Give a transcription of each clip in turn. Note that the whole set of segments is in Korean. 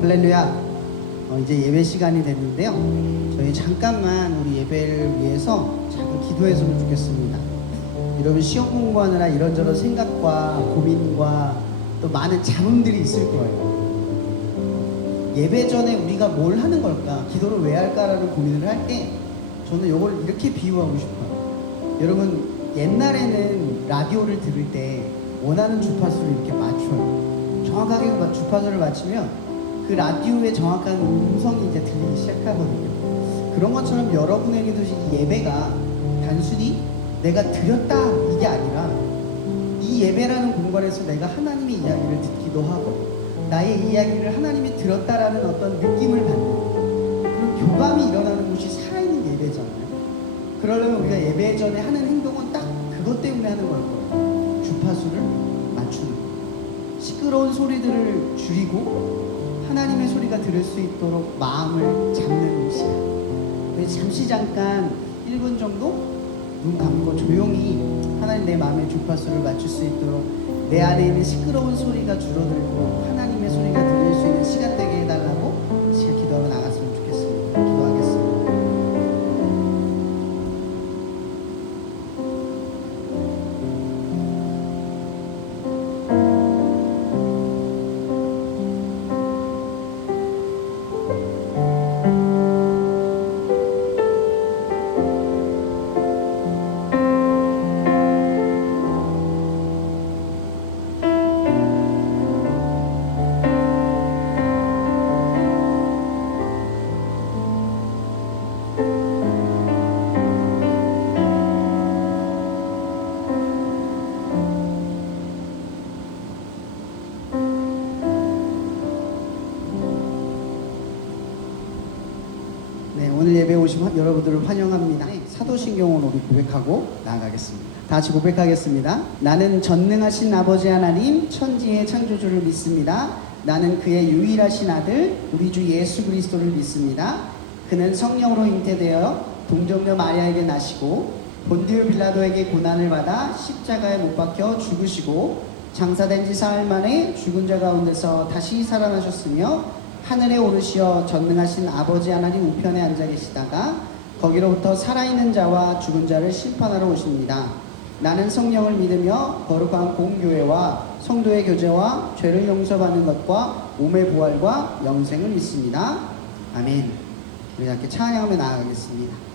할렐루야. 이제 예배 시간이 됐는데요. 저희 잠깐만 우리 예배를 위해서 잠깐 기도했으면 좋겠습니다. 여러분 시험 공부하느라 이런저런 생각과 고민과 또 많은 잡음들이 있을 거예요. 예배 전에 우리가 뭘 하는 걸까? 기도를 왜 할까라는 고민을 할 때 저는 이걸 이렇게 비유하고 싶어요. 여러분 옛날에는 라디오를 들을 때 원하는 주파수를 이렇게 맞춰요. 정확하게 주파수를 맞추면 그 라디오의 정확한 음성이 이제 들리기 시작하거든요. 그런 것처럼 여러분에게도 이 예배가 단순히 내가 드렸다 이게 아니라 이 예배라는 공간에서 내가 하나님의 이야기를 듣기도 하고 나의 이야기를 하나님이 들었다라는 어떤 느낌을 받는 그런 교감이 일어나는 곳이 살아있는 예배잖아요. 그러려면 우리가 예배 전에 하는 행동은 딱 그것 때문에 하는 걸 거예요. 주파수를 맞추는 거예요. 시끄러운 소리들을 줄이고 하나님의 소리가 들을 수 있도록 마음을 잡는 시간. 그래서 잠깐 1분 정도 눈 감고 조용히 하나님 내 마음의 주파수를 맞출 수 있도록 내 안에 있는 시끄러운 소리가 줄어들고 하나님의 소리가 들릴 수 있는 시간 되게 해달라고 제가 기도하고 나갔으면 좋겠습니다. 기도하겠습니다. 오늘 예배에 오신 여러분들을 환영합니다. 사도신경을 우리 고백하고 나아가겠습니다. 다 같이 고백하겠습니다. 나는 전능하신 아버지 하나님 천지의 창조주를 믿습니다. 나는 그의 유일하신 아들 우리 주 예수 그리스도를 믿습니다. 그는 성령으로 잉태되어 동정녀 마리아에게 나시고 본디오 빌라도에게 고난을 받아 십자가에 못 박혀 죽으시고 장사된 지 사흘 만에 죽은 자 가운데서 다시 살아나셨으며 하늘에 오르시어 전능하신 아버지 하나님 우편에 앉아 계시다가 거기로부터 살아있는 자와 죽은 자를 심판하러 오십니다. 나는 성령을 믿으며 거룩한 공교회와 성도의 교제와 죄를 용서받는 것과 몸의 부활과 영생을 믿습니다. 아멘. 우리 함께 찬양하며 나아가겠습니다.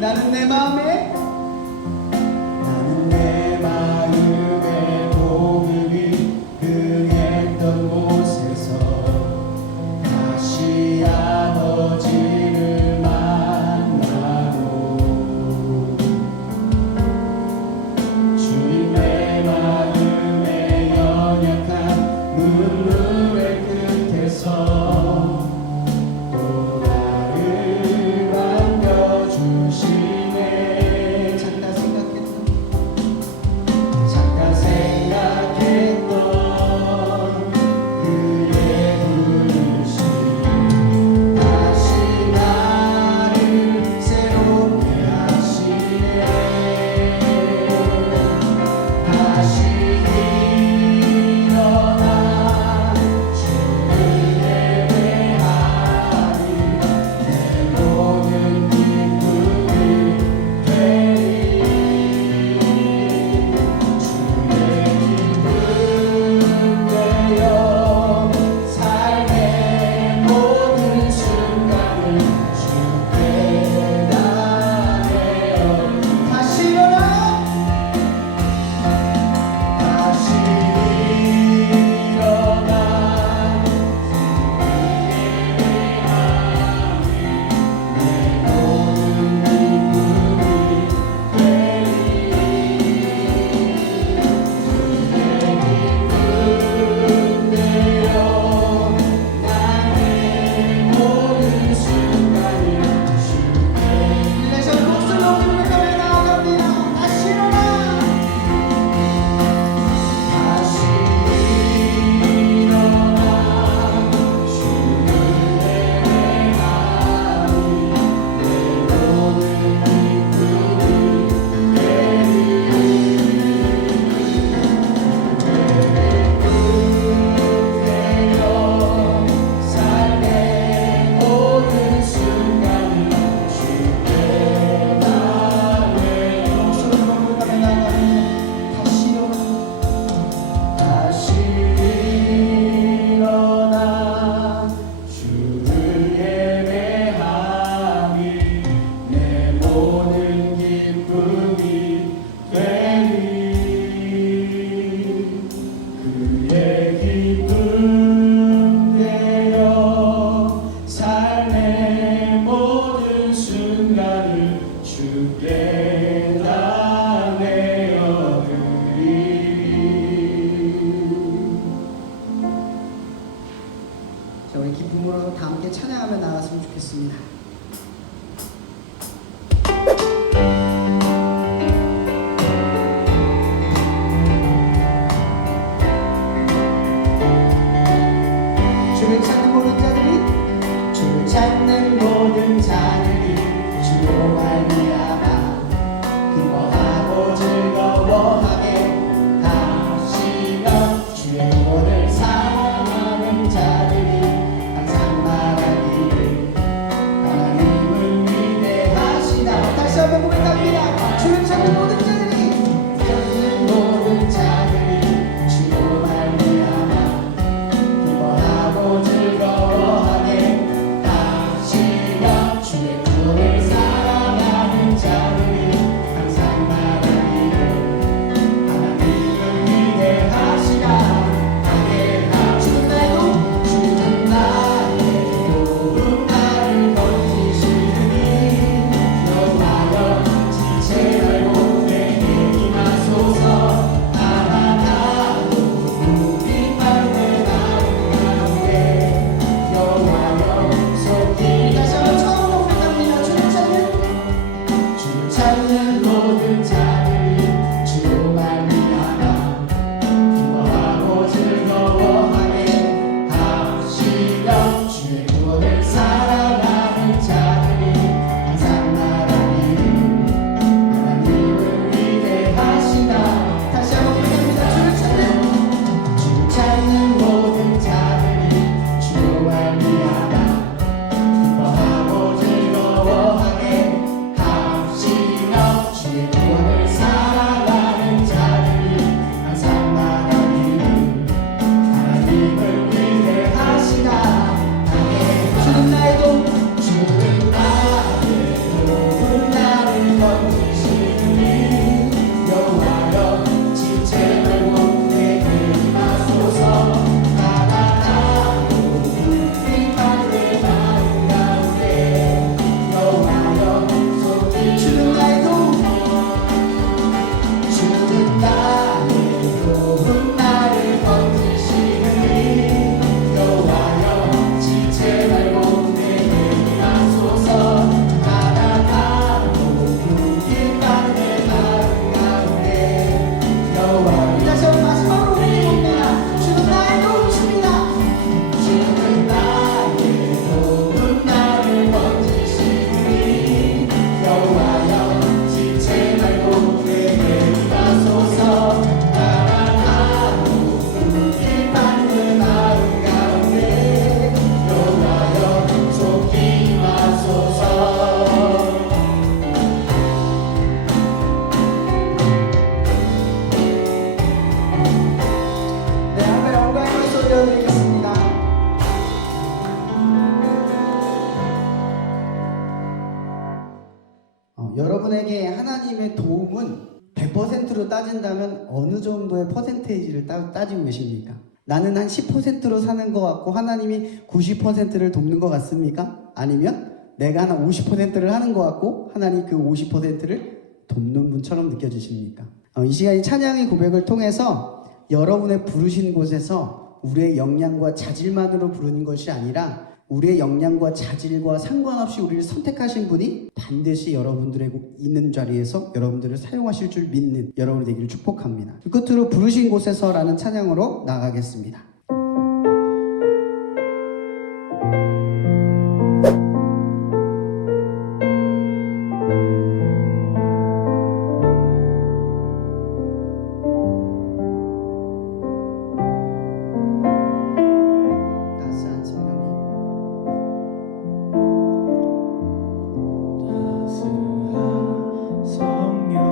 나는 내 마음에 주께 다 내어드리리. 자, 우리 기쁨으로 다 함께 찬양하며 나갔으면 좋겠습니다. 주를 찾는 모든 자들이, 주를 찾는 모든 자들이 주로 말미암아 기뻐하고 즐거워하게 하시며 주의 구원을 사랑하는 자들이 항상 말하기를 하나님을 위대하시다. 다시 한번 고백합니다. 주를 찾는 모든 자들이, 찾는 모든 자들이 주로 말미암아 기뻐하고 즐거워하게 하시며 주의 구원을 사랑하는 자들이 항상 말하기를 하나님을 위대하시다. 하게하. 주는 나의 도움, 주는 나의 도움, 나를 건지시느니 여호와여 지체 말고 내게 임하소서. 나아가고 우리 삶의 마음 가운데 여호와여 속히. 다시 한번 처음으로 부탁합니다. 주를 찾는 모든 자들이 주로 말미암아 기뻐하고 즐거워하게 하시며 주의 구원을 사랑하는 자들이 항상 말하기를 하나님을 위대하시다. 다시 한번 부탁합니다. 주를 찾는 모든 자들이 주로 말미암아 기뻐하고 즐거워하게 하시며 주의 구원을 사랑하는 자들이 항상 말하기를 하나님을 위대하시다. 주는 나의 도움, 주는 나의 도움, 나를 건지시느니 여호와여 지체 말고 내게 임하소서. 나아가고 우리 삶의 마음 가운데 여호와여 속히. 주는 나의 도움, 주는 나의 도움, 나를 건지시느니 여호와여 지체 말고 내게 임하소서. 나아가고 우리 삶의 마음 가운데 여호와여. 다시 한번 마지막으로 올려봅니다. 주는 나의 도움이십니다. 주는 나의 도움, 나를 건지시느니 여호와여 지체 말고 내게 임하소서. 나아가고 우리 삶의 마음 가운데 여호와여 속히 임하소서. 네, 하나님의 영광의 박수 올려드리겠습니다. 여러분에게 하나님의 도움은 100%로 따진다면 어느 정도의 퍼센테이지를 따지고 계십니까? 나는 한 10%로 사는 것 같고 하나님이 90%를 돕는 것 같습니까? 아니면 내가 한 50%를 하는 것 같고 하나님이 그 50%를 돕는 분처럼 느껴지십니까? 이 시간이 찬양의 고백을 통해서 여러분의 부르신 곳에서 우리의 역량과 자질만으로 부르는 것이 아니라 우리의 역량과 자질과 상관없이 우리를 선택하신 분이 반드시 여러분들의 있는 자리에서 여러분들을 사용하실 줄 믿는 여러분이 되기를 축복합니다. 끝으로 부르신 곳에서라는 찬양으로 나가겠습니다. 따스한 성령님, 따스한 성령님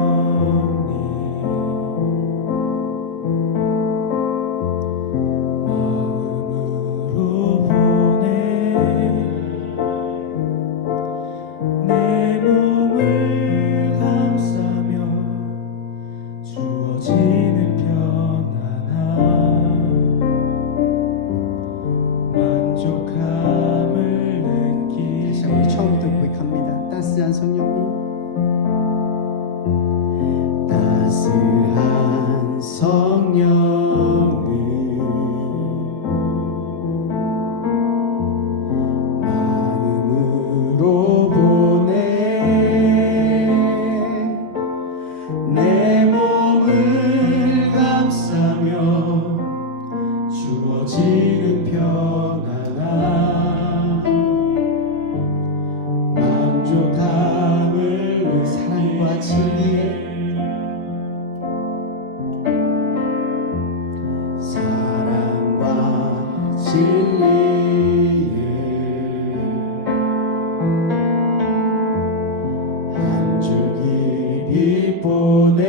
이쁘네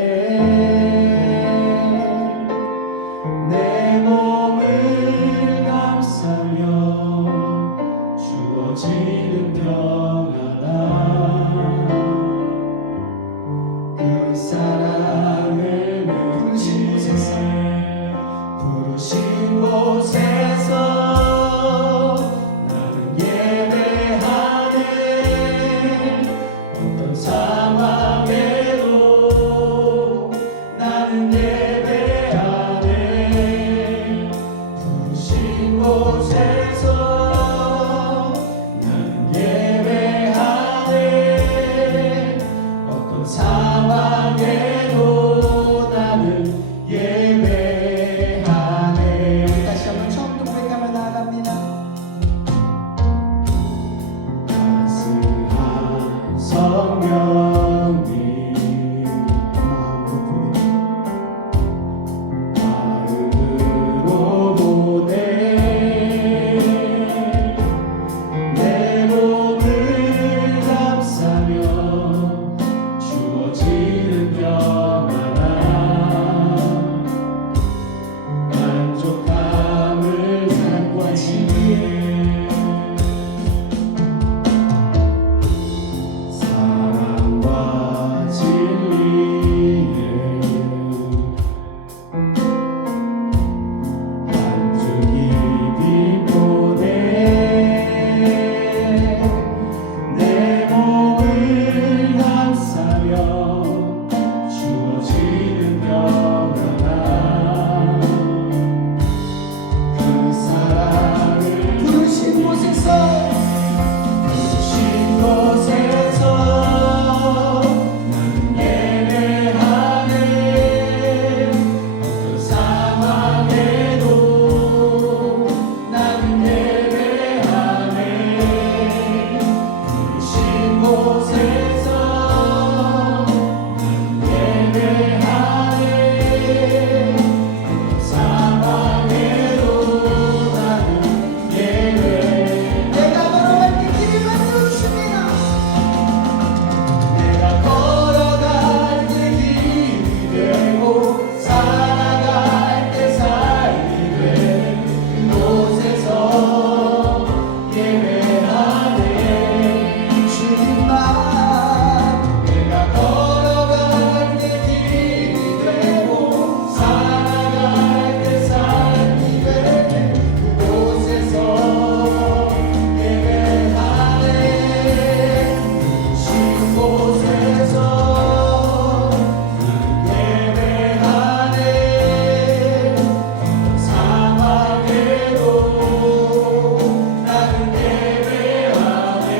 내 몸을 감싸며 주어지는 평안함 그 사랑을 부르신 곳에서 나는 예배하네 어떤 상황에도 나는 예배하네 부르신 곳에서 나는 예배하네 어떤 상황에도 나는 예배하네 다시 한번 처음부터 고백하며 나아갑니다. 따스한 성령님 마음으로 보내 내 몸을 감싸며 주어지는 평안함 만족함을 사랑과 진리에 사랑과 진리에 한주 깊이 보내 내 몸을 감싸며 주어지는 평안함 그 사랑을 부르신 곳에서 부르신 곳에서 나는 예배하네 어떤 상황에도 나는 예배하네 부르신 곳에서 나는 예배하네 어떤 상황에도 나는 예배 내가 걸어갈 때 길을 만들어 주십니다. 내가 걸어갈 때 길이 되고 살아갈 때 삶이 되는 그곳에서 예배하네 주님만 내가 걸어갈 때 길이 되고 살아갈 때 삶이 되는 그곳에서 예배하네 신 곳에서 예배하네 상황에도 나는 예배하네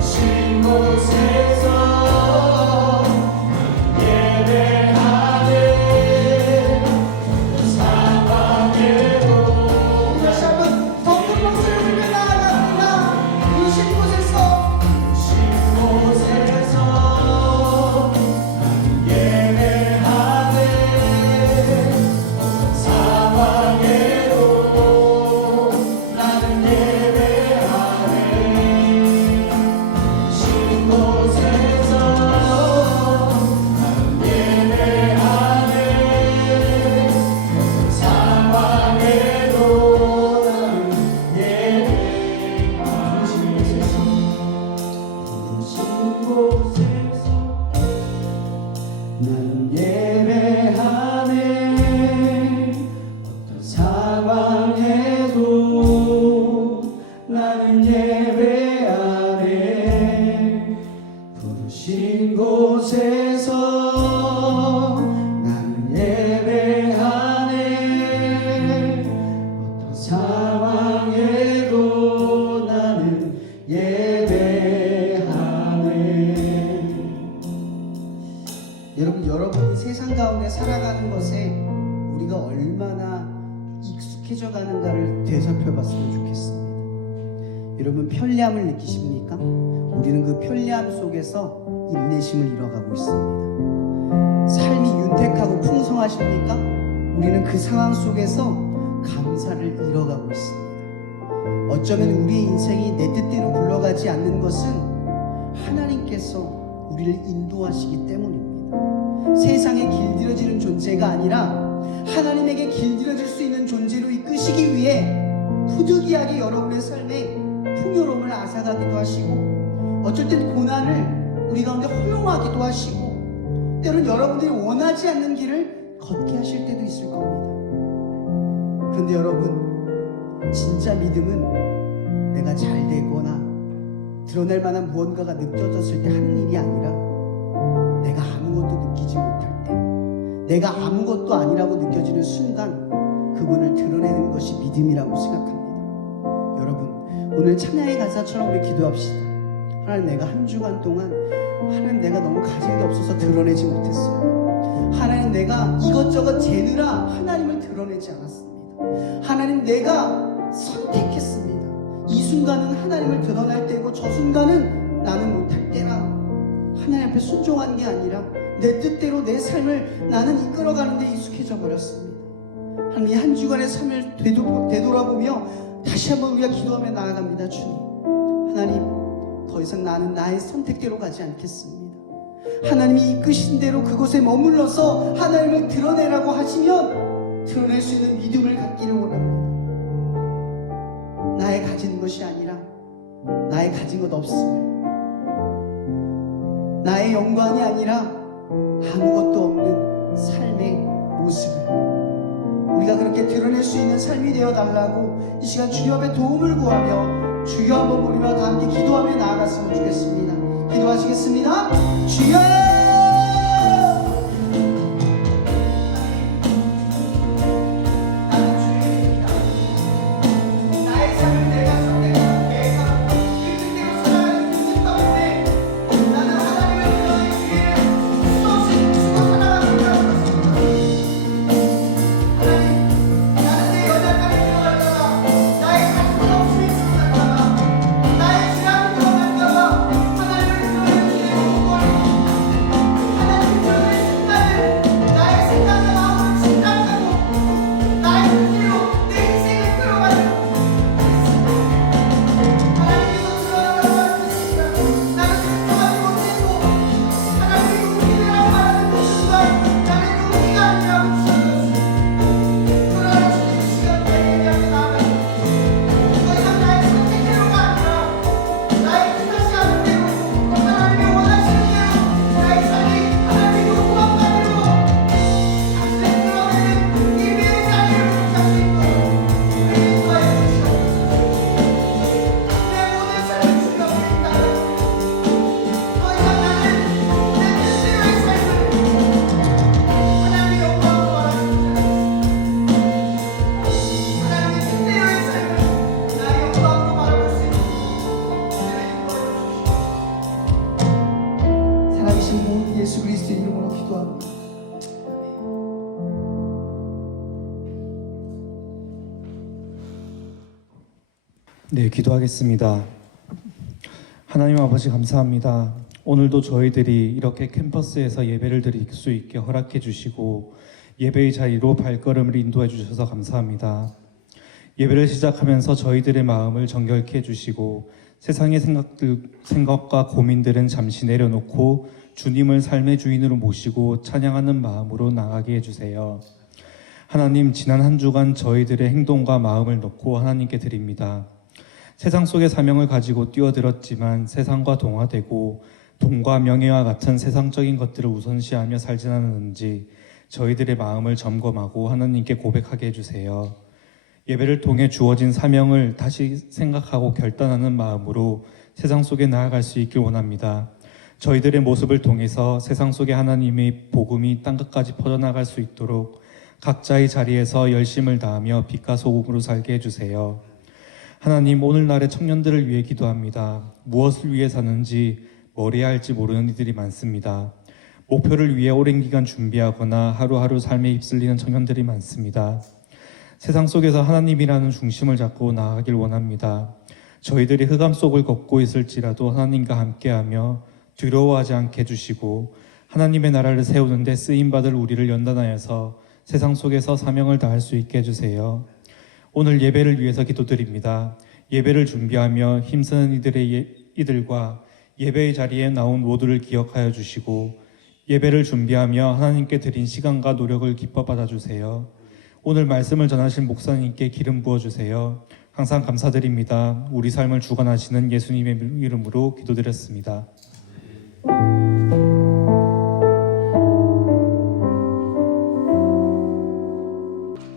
신 곳에서 예배하네 상황에도 다시 한번 더 큰 목소리를 들며 나아갑니다. 부르신 곳에서 신 곳에서 나는 예배하네 상황에도 나는 예배하네 신 곳에서 나는 예배하네 상황에도 나는 예배하네 부르신 곳에서 나는 예배하네 어떤 상황에도 나는 예배하네 부르신 곳에서 나는 예배하네 어떤 상황에도 나는 예배하네 여러분이 세상 가운데 살아가는 것에 우리가 얼마나 익숙해져 가는가를 되살펴봤으면 좋겠습니다. 여러분 편리함을 느끼십니까? 우리는 그 편리함 속에서 인내심을 잃어가고 있습니다. 삶이 윤택하고 풍성하십니까? 우리는 그 상황 속에서 감사를 잃어가고 있습니다. 어쩌면 우리의 인생이 내 뜻대로 굴러가지 않는 것은 하나님께서 우리를 인도하시기 때문입니다. 세상에 길들여지는 존재가 아니라 하나님에게 길들여질 수 있는 존재로 이끄시기 위해 부득이하게 여러분의 삶에 풍요로움을 앗아가기도 하시고, 어쩔 땐 고난을 우리 가운데 허용하기도 하시고, 때론 여러분들이 원하지 않는 길을 걷게 하실 때도 있을 겁니다. 그런데 여러분, 진짜 믿음은 내가 잘 되거나 드러낼 만한 무언가가 느껴졌을 때 하는 일이 아니라, 내가 아무것도 느끼지 못할 때, 내가 아무것도 아니라고 느껴지는 순간 그분을 드러내는 것이 믿음이라고 생각합니다. 여러분, 오늘 찬양의 가사처럼 우리 기도합시다. 하나님, 내가 한 주간 동안 하나님, 내가 너무 가진 게 없어서 드러내지 못했어요. 하나님, 내가 이것저것 재느라 하나님을 드러내지 않았습니다. 하나님, 내가 선택했습니다. 이 순간은 하나님을 드러날 때고 저 순간은 나는 못할 때라 하나님 앞에 순종한 게 아니라 내 뜻대로 내 삶을 나는 이끌어가는 데 익숙해져 버렸습니다. 하나님, 이 한 주간의 삶을 되돌아보며 다시 한번 우리가 기도하며 나아갑니다. 주님, 하나님, 더 이상 나는 나의 선택대로 가지 않겠습니다. 하나님이 이끄신 대로 그곳에 머물러서 하나님을 드러내라고 하시면 드러낼 수 있는 믿음을 갖기를 원합니다. 나의 가진 것이 아니라 나의 가진 것 없음을, 나의 영광이 아니라 아무것도 없는 삶의 모습을 우리가 그렇게 드러낼 수 있는 삶이 되어달라고 이 시간 주님 앞에 도움을 구하며 주여 한번 우리와 다 함께 기도하며 나아갔으면 좋겠습니다. 기도하시겠습니다. 주여! 예수 그리스도의 이름으로 기도합니다. 네, 기도하겠습니다. 하나님 아버지, 감사합니다. 오늘도 저희들이 이렇게 캠퍼스에서 예배를 드릴 수 있게 허락해 주시고 예배의 자리로 발걸음을 인도해 주셔서 감사합니다. 예배를 시작하면서 저희들의 마음을 정결케 해주시고 세상의 생각과 고민들은 잠시 내려놓고 주님을 삶의 주인으로 모시고 찬양하는 마음으로 나가게 해주세요. 하나님, 지난 한 주간 저희들의 행동과 마음을 놓고 하나님께 드립니다. 세상 속의 사명을 가지고 뛰어들었지만 세상과 동화되고 돈과 명예와 같은 세상적인 것들을 우선시하며 살진 않았는지 저희들의 마음을 점검하고 하나님께 고백하게 해주세요. 예배를 통해 주어진 사명을 다시 생각하고 결단하는 마음으로 세상 속에 나아갈 수 있길 원합니다. 저희들의 모습을 통해서 세상 속에 하나님의 복음이 땅끝까지 퍼져나갈 수 있도록 각자의 자리에서 열심을 다하며 빛과 소금으로 살게 해주세요. 하나님, 오늘날의 청년들을 위해 기도합니다. 무엇을 위해 사는지 뭘 해야 할지 모르는 이들이 많습니다. 목표를 위해 오랜 기간 준비하거나 하루하루 삶에 휩쓸리는 청년들이 많습니다. 세상 속에서 하나님이라는 중심을 잡고 나아가길 원합니다. 저희들이 흑암 속을 걷고 있을지라도 하나님과 함께하며 두려워하지 않게 해주시고 하나님의 나라를 세우는 데 쓰임받을 우리를 연단하여서 세상 속에서 사명을 다할 수 있게 해주세요. 오늘 예배를 위해서 기도드립니다. 예배를 준비하며 힘쓰는 이들과 예배의 자리에 나온 모두를 기억하여 주시고 예배를 준비하며 하나님께 드린 시간과 노력을 기뻐 받아주세요. 오늘 말씀을 전하신 목사님께 기름 부어주세요. 항상 감사드립니다. 우리 삶을 주관하시는 예수님의 이름으로 기도드렸습니다.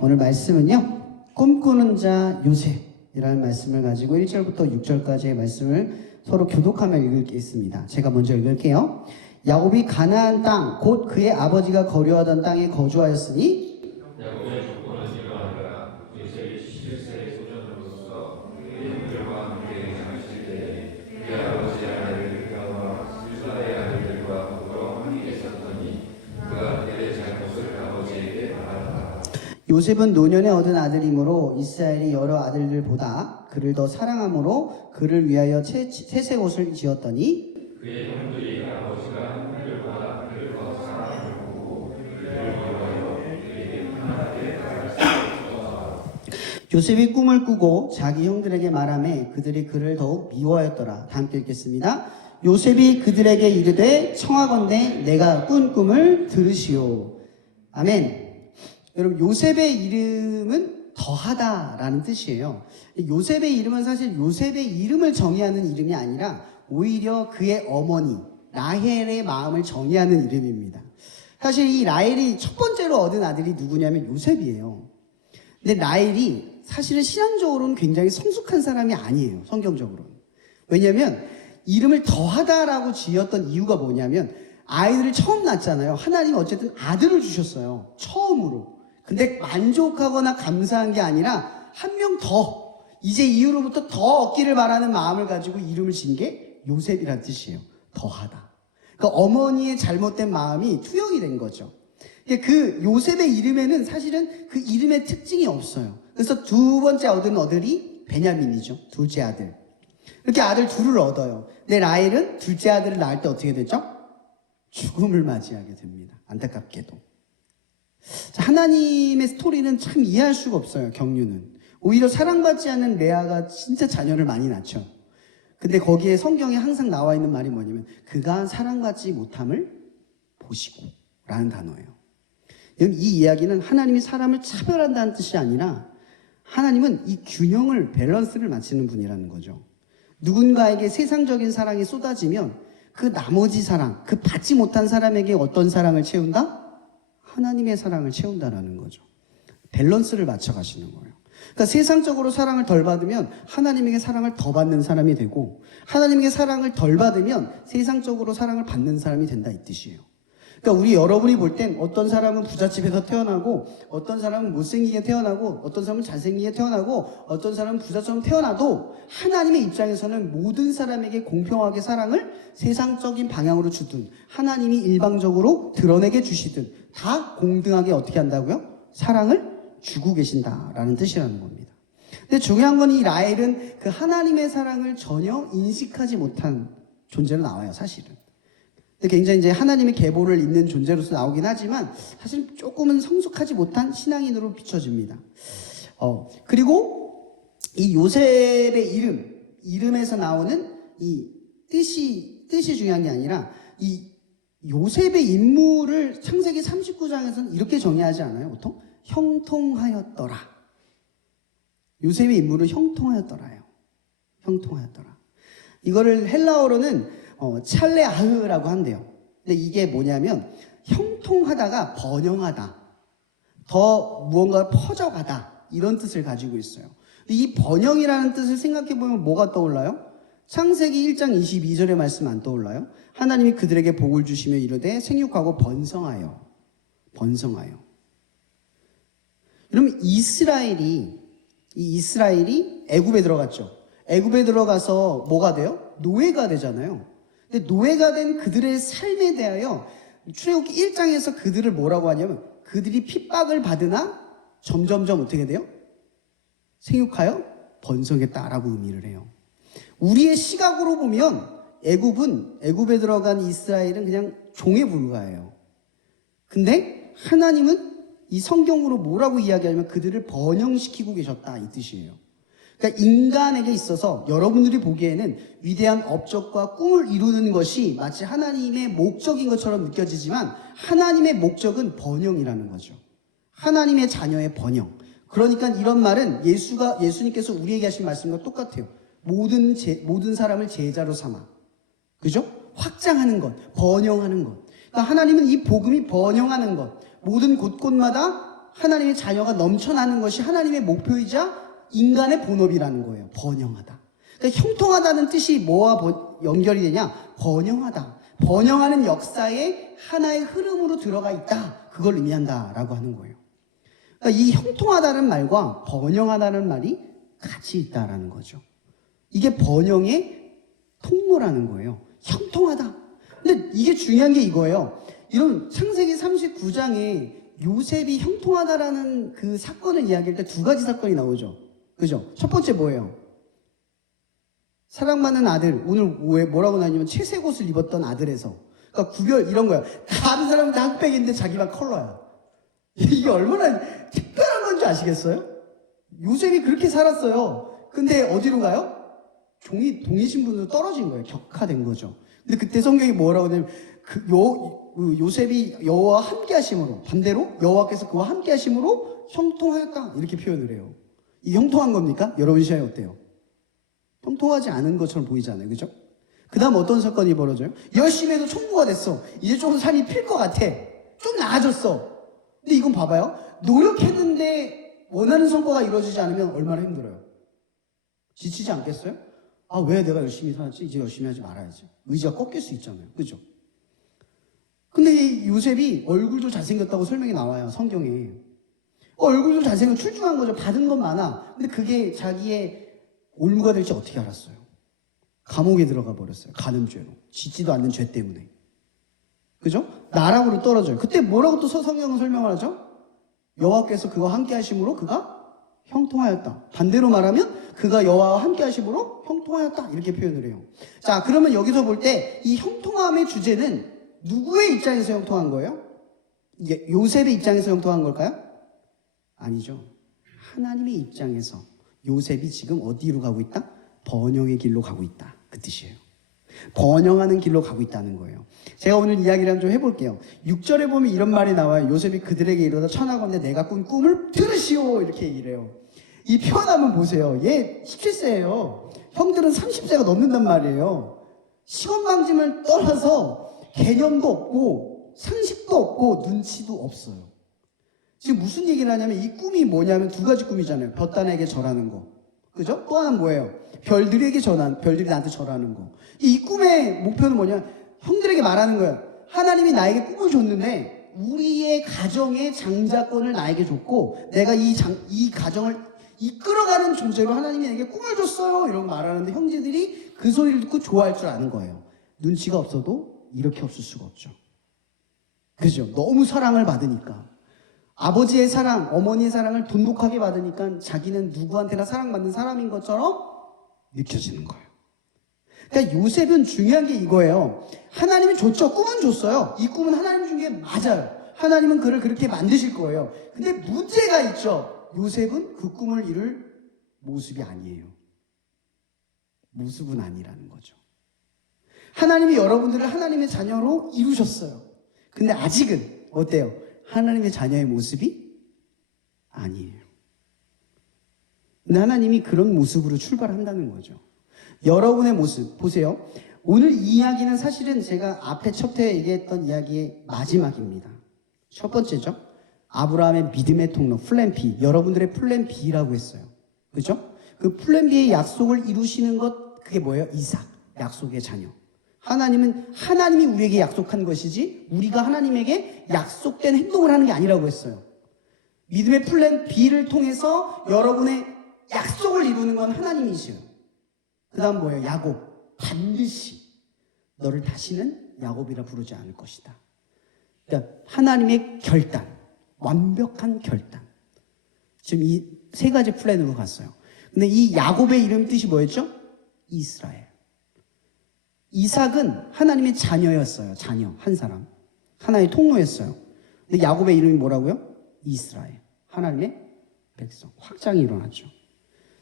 오늘 말씀은요, 꿈꾸는 자 요셉이라는 말씀을 가지고 1절부터 6절까지의 말씀을 서로 교독하며 읽겠습니다. 제가 먼저 읽을게요. 야곱이 가나안 땅 곧 그의 아버지가 거류하던 땅에 거주하였으니 요셉은 노년에 얻은 아들이므로 이스라엘이 여러 아들들보다 그를 더 사랑함으로 그를 위하여 셋의 옷을 지었더니 그의 형들이 아버지가 형들보다 그를 더 사랑하고 그를 위하여 그에게 편하게 요셉이 꿈을 꾸고 자기 형들에게 말하매 그들이 그를 더욱 미워하였더라. 다 함께 읽겠습니다. 요셉이 그들에게 이르되 청하건대 내가 꾼 꿈을 들으시오. 아멘. 여러분, 요셉의 이름은 더하다라는 뜻이에요. 요셉의 이름은 사실 요셉의 이름을 정의하는 이름이 아니라 오히려 그의 어머니 라헬의 마음을 정의하는 이름입니다. 사실 이 라헬이 첫 번째로 얻은 아들이 누구냐면 요셉이에요. 근데 라헬이 사실은 신앙적으로는 굉장히 성숙한 사람이 아니에요. 성경적으로는. 왜냐하면 이름을 더하다라고 지었던 이유가 뭐냐면 아이들을 처음 낳잖아요. 하나님이 어쨌든 아들을 주셨어요. 처음으로. 근데 만족하거나 감사한 게 아니라 한 명 더, 이제 이후로부터 더 얻기를 바라는 마음을 가지고 이름을 지은 게 요셉이라는 뜻이에요. 더하다. 그러니까 어머니의 잘못된 마음이 투영이 된 거죠. 그 요셉의 이름에는 사실은 그 이름의 특징이 없어요. 그래서 두 번째 얻은 아들이 베냐민이죠. 둘째 아들. 이렇게 아들 둘을 얻어요. 근데 라헬은 둘째 아들을 낳을 때 어떻게 되죠? 죽음을 맞이하게 됩니다. 안타깝게도. 자, 하나님의 스토리는 참 이해할 수가 없어요. 경륜은 오히려 사랑받지 않는 레아가 진짜 자녀를 많이 낳죠. 근데 거기에 성경에 항상 나와 있는 말이 뭐냐면 그가 사랑받지 못함을 보시고 라는 단어예요. 이 이야기는 하나님이 사람을 차별한다는 뜻이 아니라 하나님은 이 균형을 밸런스를 맞추는 분이라는 거죠. 누군가에게 세상적인 사랑이 쏟아지면 그 나머지 사랑, 그 받지 못한 사람에게 어떤 사랑을 채운다? 하나님의 사랑을 채운다라는 거죠. 밸런스를 맞춰 가시는 거예요. 그러니까 세상적으로 사랑을 덜 받으면 하나님에게 사랑을 더 받는 사람이 되고 하나님에게 사랑을 덜 받으면 세상적으로 사랑을 받는 사람이 된다 이 뜻이에요. 그러니까 우리 여러분이 볼 땐 어떤 사람은 부잣집에서 태어나고 어떤 사람은 못생기게 태어나고 어떤 사람은 잘생기게 태어나고 어떤 사람은 부자처럼 태어나도 하나님의 입장에서는 모든 사람에게 공평하게 사랑을 세상적인 방향으로 주든 하나님이 일방적으로 드러내게 주시든 다 공등하게 어떻게 한다고요? 사랑을 주고 계신다라는 뜻이라는 겁니다. 근데 중요한 건 이 라헬은 그 하나님의 사랑을 전혀 인식하지 못한 존재로 나와요, 사실은. 근데 굉장히 이제 하나님의 계보를 잇는 존재로서 나오긴 하지만 사실 조금은 성숙하지 못한 신앙인으로 비춰집니다. 그리고 이 요셉의 이름에서 나오는 이 뜻이 중요한 게 아니라 이 요셉의 인물을 창세기 39장에서는 이렇게 정의하지 않아요, 보통? 형통하였더라. 요셉의 인물은 형통하였더라예요. 형통하였더라. 이거를 헬라어로는 찰레아흐라고 한대요. 근데 이게 뭐냐면 형통하다가 번영하다, 더 무언가 퍼져가다 이런 뜻을 가지고 있어요. 근데 이 번영이라는 뜻을 생각해보면 뭐가 떠올라요? 창세기 1장 22절의 말씀 안 떠올라요? 하나님이 그들에게 복을 주시며 이르되 생육하고 번성하여. 그러면 이스라엘이 애굽에 들어갔죠. 애굽에 들어가서 뭐가 돼요? 노예가 되잖아요. 근데 노예가 된 그들의 삶에 대하여 출애굽기 1장에서 그들을 뭐라고 하냐면 그들이 핍박을 받으나 점점점 어떻게 돼요? 생육하여 번성했다라고 의미를 해요. 우리의 시각으로 보면 애굽에 들어간 이스라엘은 그냥 종에 불과해요. 근데 하나님은 이 성경으로 뭐라고 이야기하냐면 그들을 번영시키고 계셨다 이 뜻이에요. 그러니까 인간에게 있어서 여러분들이 보기에는 위대한 업적과 꿈을 이루는 것이 마치 하나님의 목적인 것처럼 느껴지지만 하나님의 목적은 번영이라는 거죠. 하나님의 자녀의 번영. 그러니까 이런 말은 예수님께서 우리에게 하신 말씀과 똑같아요. 모든 사람을 제자로 삼아. 그죠? 확장하는 것, 번영하는 것. 그러니까 하나님은 이 복음이 번영하는 것, 모든 곳곳마다 하나님의 자녀가 넘쳐나는 것이 하나님의 목표이자 인간의 본업이라는 거예요. 번영하다. 그러니까 형통하다는 뜻이 뭐와 연결이 되냐? 번영하다. 번영하는 역사의 하나의 흐름으로 들어가 있다. 그걸 의미한다라고 하는 거예요. 그러니까 이 형통하다는 말과 번영하다는 말이 같이 있다라는 거죠. 이게 번영의 통로라는 거예요. 형통하다. 근데 이게 중요한 게 이거예요. 이런 창세기 39장에 요셉이 형통하다라는 그 사건을 이야기할 때 두 가지 사건이 나오죠. 그죠? 첫 번째 뭐예요? 사랑받는 아들, 오늘 왜 뭐라고 나냐면 채색 옷을 입었던 아들에서. 그러니까 구별 이런 거야. 다른 사람은 다 흑백인데 자기만 컬러야. 이게 얼마나 특별한 건지 아시겠어요? 요셉이 그렇게 살았어요. 근데 어디로 가요? 동이 신분으로 떨어진 거예요. 격화된 거죠. 근데 그때 성경이 뭐라고 하냐면 요셉이 여호와와 함께 하심으로, 반대로 여호와께서 그와 함께 하심으로 형통하였다 이렇게 표현을 해요. 이 형통한 겁니까? 여러분 시야에 어때요? 형통하지 않은 것처럼 보이잖아요. 그죠? 그 다음 어떤 사건이 벌어져요? 열심히 해도 총무가 됐어. 이제 조금 살이 필 것 같아. 좀 나아졌어. 근데 이건 봐봐요. 노력했는데 원하는 성과가 이루어지지 않으면 얼마나 힘들어요? 지치지 않겠어요? 아, 왜 내가 열심히 살았지? 이제 열심히 하지 말아야지. 의지가 꺾일 수 있잖아요. 그죠? 근데 이 요셉이 얼굴도 잘생겼다고 설명이 나와요. 성경에. 얼굴도 잘생겨 출중한 거죠. 받은 건 많아. 근데 그게 자기의 올무가 될지 어떻게 알았어요? 감옥에 들어가 버렸어요. 간음죄로. 짓지도 않는 죄 때문에. 그죠? 나락으로 떨어져요. 그때 뭐라고 또 성경은 설명을 하죠? 여호와께서 그와 함께 하심으로 그가 형통하였다. 반대로 말하면 그가 여호와와 함께 하심으로 형통하였다. 이렇게 표현을 해요. 자, 그러면 여기서 볼 때 이 형통함의 주제는 누구의 입장에서 형통한 거예요? 요셉의 입장에서 형통한 걸까요? 아니죠. 하나님의 입장에서 요셉이 지금 어디로 가고 있다? 번영의 길로 가고 있다. 그 뜻이에요. 번영하는 길로 가고 있다는 거예요. 제가 오늘 이야기를 한번 좀 해볼게요. 6절에 보면 이런 말이 나와요. 요셉이 그들에게 이르다 천하건대 내가 꾼 꿈을 들으시오 이렇게 얘기를 해요. 이 표현 한번 보세요. 얘 17세예요. 형들은 30세가 넘는단 말이에요. 시건방짐을 떠나서 개념도 없고 상식도 없고 눈치도 없어요. 지금 무슨 얘기를 하냐면 이 꿈이 뭐냐면 두 가지 꿈이잖아요. 볕단에게 절하는 거. 그죠? 또 하나는 뭐예요? 별들이 나한테 절하는 거. 이 꿈의 목표는 뭐냐? 형들에게 말하는 거예요. 하나님이 나에게 꿈을 줬는데 우리의 가정의 장자권을 나에게 줬고 내가 이 가정을 이끌어가는 존재로 하나님이 내게 꿈을 줬어요. 이런 말하는데 형제들이 그 소리를 듣고 좋아할 줄 아는 거예요. 눈치가 없어도 이렇게 없을 수가 없죠. 그죠? 너무 사랑을 받으니까. 아버지의 사랑, 어머니의 사랑을 돈독하게 받으니까 자기는 누구한테나 사랑받는 사람인 것처럼 느껴지는 거예요. 그러니까 요셉은 중요한 게 이거예요. 하나님이 줬죠. 꿈은 줬어요. 이 꿈은 하나님 준 게 맞아요. 하나님은 그를 그렇게 만드실 거예요. 근데 문제가 있죠. 요셉은 그 꿈을 이룰 모습이 아니에요. 모습은 아니라는 거죠. 하나님이 여러분들을 하나님의 자녀로 이루셨어요. 근데 아직은 어때요? 하나님의 자녀의 모습이 아니에요. 근데 하나님이 그런 모습으로 출발한다는 거죠. 여러분의 모습 보세요. 오늘 이 이야기는 사실은 제가 앞에 첫 회에 얘기했던 이야기의 마지막입니다. 첫 번째죠. 아브라함의 믿음의 통로 플랜 B. 여러분들의 플랜 B라고 했어요. 그죠? 그 플랜 B의 약속을 이루시는 것 그게 뭐예요? 이삭. 약속의 자녀. 하나님이 우리에게 약속한 것이지 우리가 하나님에게 약속된 행동을 하는 게 아니라고 했어요. 믿음의 플랜 B를 통해서 여러분의 약속을 이루는 건 하나님이시요. 그 다음 뭐예요? 야곱. 반드시 너를 다시는 야곱이라 부르지 않을 것이다. 그러니까 하나님의 결단, 완벽한 결단. 지금 이 세 가지 플랜으로 갔어요. 근데 이 야곱의 이름 뜻이 뭐였죠? 이스라엘. 이삭은 하나님의 자녀였어요. 자녀, 한 사람. 하나의 통로였어요. 근데 야곱의 이름이 뭐라고요? 이스라엘. 하나님의 백성. 확장이 일어났죠.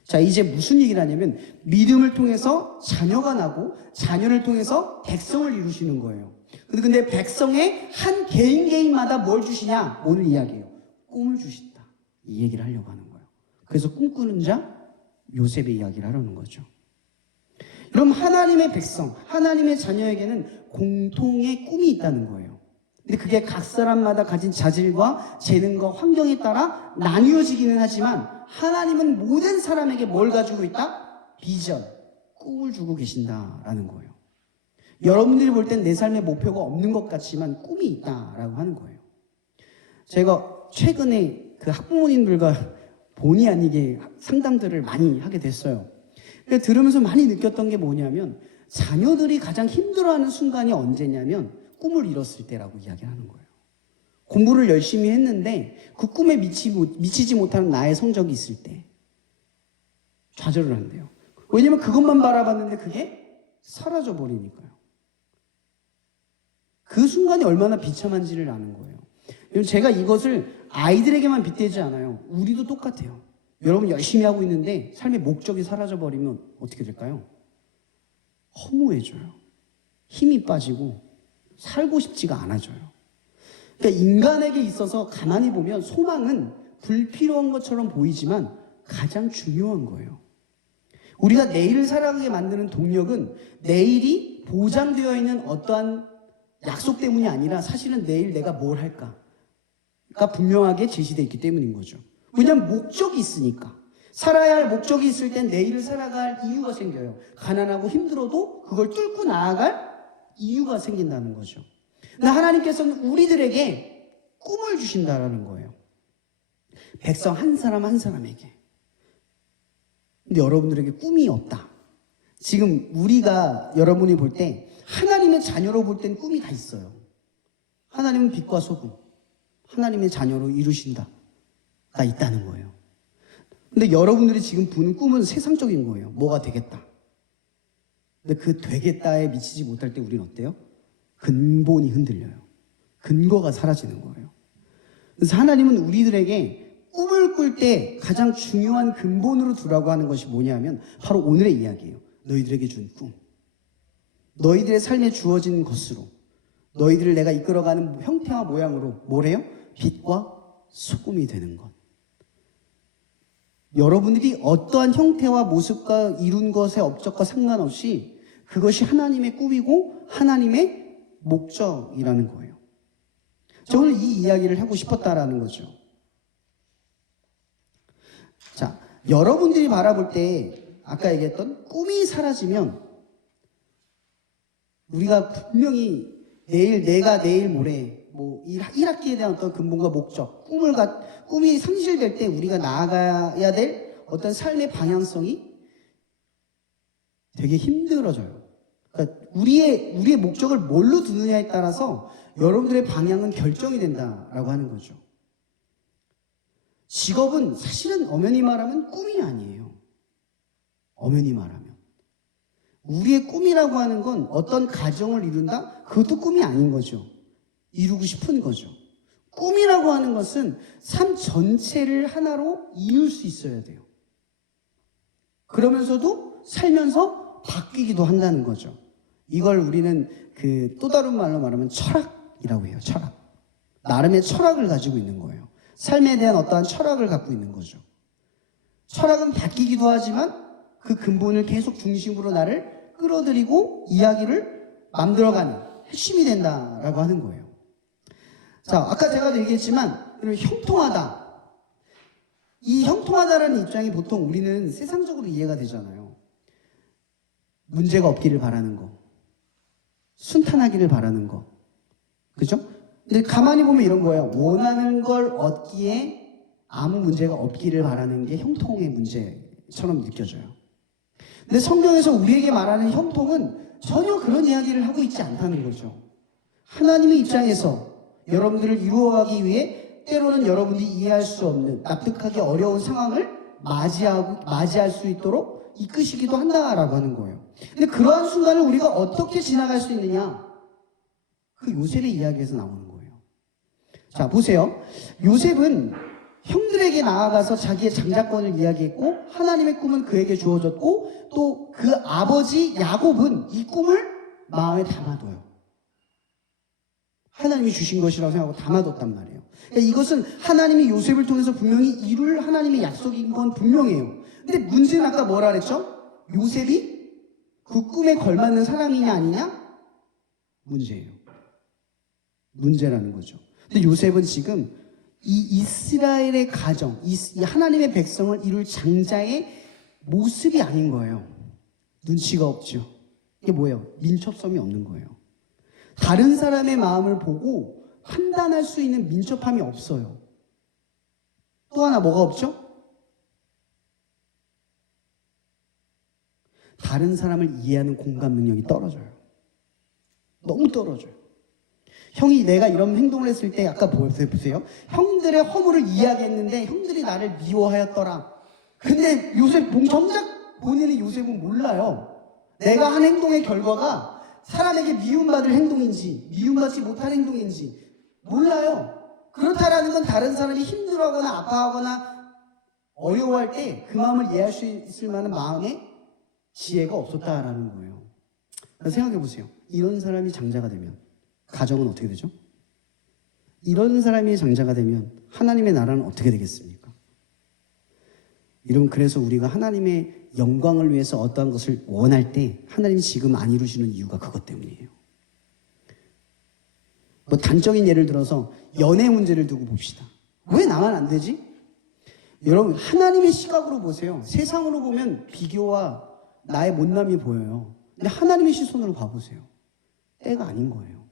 자, 이제 무슨 얘기를 하냐면 믿음을 통해서 자녀가 나고 자녀를 통해서 백성을 이루시는 거예요. 근데 백성의 한 개인마다 뭘 주시냐? 오늘 이야기예요. 꿈을 주신다. 이 얘기를 하려고 하는 거예요. 그래서 꿈꾸는 자 요셉의 이야기를 하려는 거죠. 그럼 하나님의 백성, 하나님의 자녀에게는 공통의 꿈이 있다는 거예요. 근데 그게 각 사람마다 가진 자질과 재능과 환경에 따라 나뉘어지기는 하지만 하나님은 모든 사람에게 뭘 가지고 있다? 비전, 꿈을 주고 계신다라는 거예요. 여러분들이 볼 땐 내 삶의 목표가 없는 것 같지만 꿈이 있다라고 하는 거예요. 제가 최근에 그 학부모님들과 본의 아니게 상담들을 많이 하게 됐어요. 들으면서 많이 느꼈던 게 뭐냐면 자녀들이 가장 힘들어하는 순간이 언제냐면 꿈을 잃었을 때라고 이야기를 하는 거예요. 공부를 열심히 했는데 그 꿈에 미치지 못하는 나의 성적이 있을 때 좌절을 한대요. 왜냐면 그것만 바라봤는데 그게 사라져버리니까요. 그 순간이 얼마나 비참한지를 아는 거예요. 제가 이것을 아이들에게만 빗대지 않아요. 우리도 똑같아요. 여러분 열심히 하고 있는데 삶의 목적이 사라져버리면 어떻게 될까요? 허무해져요. 힘이 빠지고 살고 싶지가 않아져요. 그러니까 인간에게 있어서 가만히 보면 소망은 불필요한 것처럼 보이지만 가장 중요한 거예요. 우리가 내일을 살아가게 만드는 동력은 내일이 보장되어 있는 어떠한 약속 때문이 아니라 사실은 내일 내가 뭘 할까가 분명하게 제시되어 있기 때문인 거죠. 왜냐하면 목적이 있으니까. 살아야 할 목적이 있을 땐 내일을 살아갈 이유가 생겨요. 가난하고 힘들어도 그걸 뚫고 나아갈 이유가 생긴다는 거죠. 근데 하나님께서는 우리들에게 꿈을 주신다라는 거예요. 백성 한 사람 한 사람에게. 근데 여러분들에게 꿈이 없다. 지금 우리가 여러분이 볼 때 하나님의 자녀로 볼 땐 꿈이 다 있어요. 하나님은 빛과 소금, 하나님의 자녀로 이루신다가 있다는 거예요. 근데 여러분들이 지금 부는 꿈은 세상적인 거예요. 뭐가 되겠다. 근데 그 되겠다에 미치지 못할 때 우리는 어때요? 근본이 흔들려요. 근거가 사라지는 거예요. 그래서 하나님은 우리들에게 꿈을 꿀 때 가장 중요한 근본으로 두라고 하는 것이 뭐냐면 바로 오늘의 이야기예요. 너희들에게 준 꿈. 너희들의 삶에 주어진 것으로 너희들을 내가 이끌어가는 형태와 모양으로 뭐래요? 빛과 소금이 되는 것. 여러분들이 어떠한 형태와 모습과 이룬 것의 업적과 상관없이 그것이 하나님의 꿈이고 하나님의 목적이라는 거예요. 저는 이 이야기를 하고 싶었다라는 거죠. 자, 여러분들이 바라볼 때 아까 얘기했던 꿈이 사라지면 우리가 분명히 내가 내일 모레 뭐 1학기에 대한 어떤 근본과 목적, 꿈이 상실될 때 우리가 나아가야 될 어떤 삶의 방향성이 되게 힘들어져요. 그러니까 우리의 목적을 뭘로 두느냐에 따라서 여러분들의 방향은 결정이 된다라고 하는 거죠. 직업은 사실은 엄연히 말하면 꿈이 아니에요. 엄연히 말하면. 우리의 꿈이라고 하는 건 어떤 가정을 이룬다? 그것도 꿈이 아닌 거죠. 이루고 싶은 거죠. 꿈이라고 하는 것은 삶 전체를 하나로 이룰 수 있어야 돼요. 그러면서도 살면서 바뀌기도 한다는 거죠. 이걸 우리는 또 다른 말로 말하면 철학이라고 해요. 철학. 나름의 철학을 가지고 있는 거예요. 삶에 대한 어떠한 철학을 갖고 있는 거죠. 철학은 바뀌기도 하지만 그 근본을 계속 중심으로 나를 끌어들이고 이야기를 만들어가는 핵심이 된다라고 하는 거예요. 자, 아까 제가 얘기했지만 형통하다. 이 형통하다라는 입장이 보통 우리는 세상적으로 이해가 되잖아요. 문제가 없기를 바라는 거. 순탄하기를 바라는 거. 그죠? 근데 가만히 보면 이런 거예요. 원하는 걸 얻기에 아무 문제가 없기를 바라는 게 형통의 문제처럼 느껴져요. 근데 성경에서 우리에게 말하는 형통은 전혀 그런 이야기를 하고 있지 않다는 거죠. 하나님의 입장에서 여러분들을 이루어가기 위해 때로는 여러분들이 이해할 수 없는 납득하기 어려운 상황을 맞이할 수 있도록 이끄시기도 한다라고 하는 거예요. 근데 그러한 순간을 우리가 어떻게 지나갈 수 있느냐? 그 요셉의 이야기에서 나오는 거예요. 자, 보세요. 요셉은 형들에게 나아가서 자기의 장자권을 이야기했고 하나님의 꿈은 그에게 주어졌고 또 그 아버지 야곱은 이 꿈을 마음에 담아둬요. 하나님이 주신 것이라고 생각하고 담아뒀단 말이에요. 그러니까 이것은 하나님이 요셉을 통해서 분명히 이룰 하나님의 약속인 건 분명해요. 근데 문제는 아까 뭐라 그랬죠? 요셉이 그 꿈에 걸맞는 사람이냐 아니냐? 문제예요. 문제라는 거죠. 근데 요셉은 지금 이 이스라엘의 가정, 이 하나님의 백성을 이룰 장자의 모습이 아닌 거예요. 눈치가 없죠. 이게 뭐예요? 민첩성이 없는 거예요. 다른 사람의 마음을 보고 판단할 수 있는 민첩함이 없어요. 또 하나 뭐가 없죠? 다른 사람을 이해하는 공감 능력이 떨어져요. 너무 떨어져요. 형이 내가 이런 행동을 했을 때 아까 보세요. 형들의 허물을 이야기했는데 형들이 나를 미워하였더라. 근데 요셉 정작 본인이 요셉은 몰라요. 내가 한 행동의 결과가 사람에게 미움받을 행동인지 미움받지 못할 행동인지 몰라요. 그렇다라는 건 다른 사람이 힘들어하거나 아파하거나 어려워할 때 그 마음을 이해할 수 있을 만한 마음의 지혜가 없었다라는 거예요. 생각해 보세요. 이런 사람이 장자가 되면 가정은 어떻게 되죠? 이런 사람이 장자가 되면 하나님의 나라는 어떻게 되겠습니까? 여러분, 그래서 우리가 하나님의 영광을 위해서 어떠한 것을 원할 때 하나님이 지금 안 이루시는 이유가 그것 때문이에요. 뭐 단적인 예를 들어서 연애 문제를 두고 봅시다. 왜 나만 안 되지? 여러분, 하나님의 시각으로 보세요. 세상으로 보면 비교와 나의 못남이 보여요. 근데 하나님의 시선으로 봐보세요. 때가 아닌 거예요.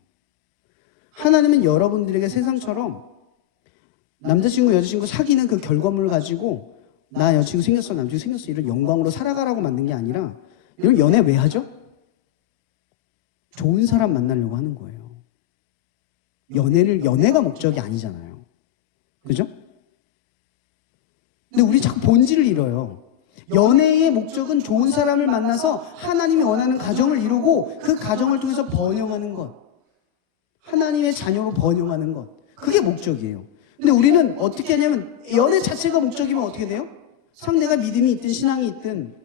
하나님은 여러분들에게 세상처럼 남자친구, 여자친구 사귀는 그 결과물을 가지고 나 여자친구 생겼어, 남자친구 생겼어 이런 영광으로 살아가라고 만든 게 아니라 이런 연애 왜 하죠? 좋은 사람 만나려고 하는 거예요. 연애가 목적이 아니잖아요. 그죠? 근데 우리 자꾸 본질을 잃어요. 연애의 목적은 좋은 사람을 만나서 하나님이 원하는 가정을 이루고 그 가정을 통해서 번영하는 것. 하나님의 자녀로 번영하는 것. 그게 목적이에요. 근데 우리는 어떻게 하냐면 연애 자체가 목적이면 어떻게 돼요? 상대가 믿음이 있든 신앙이 있든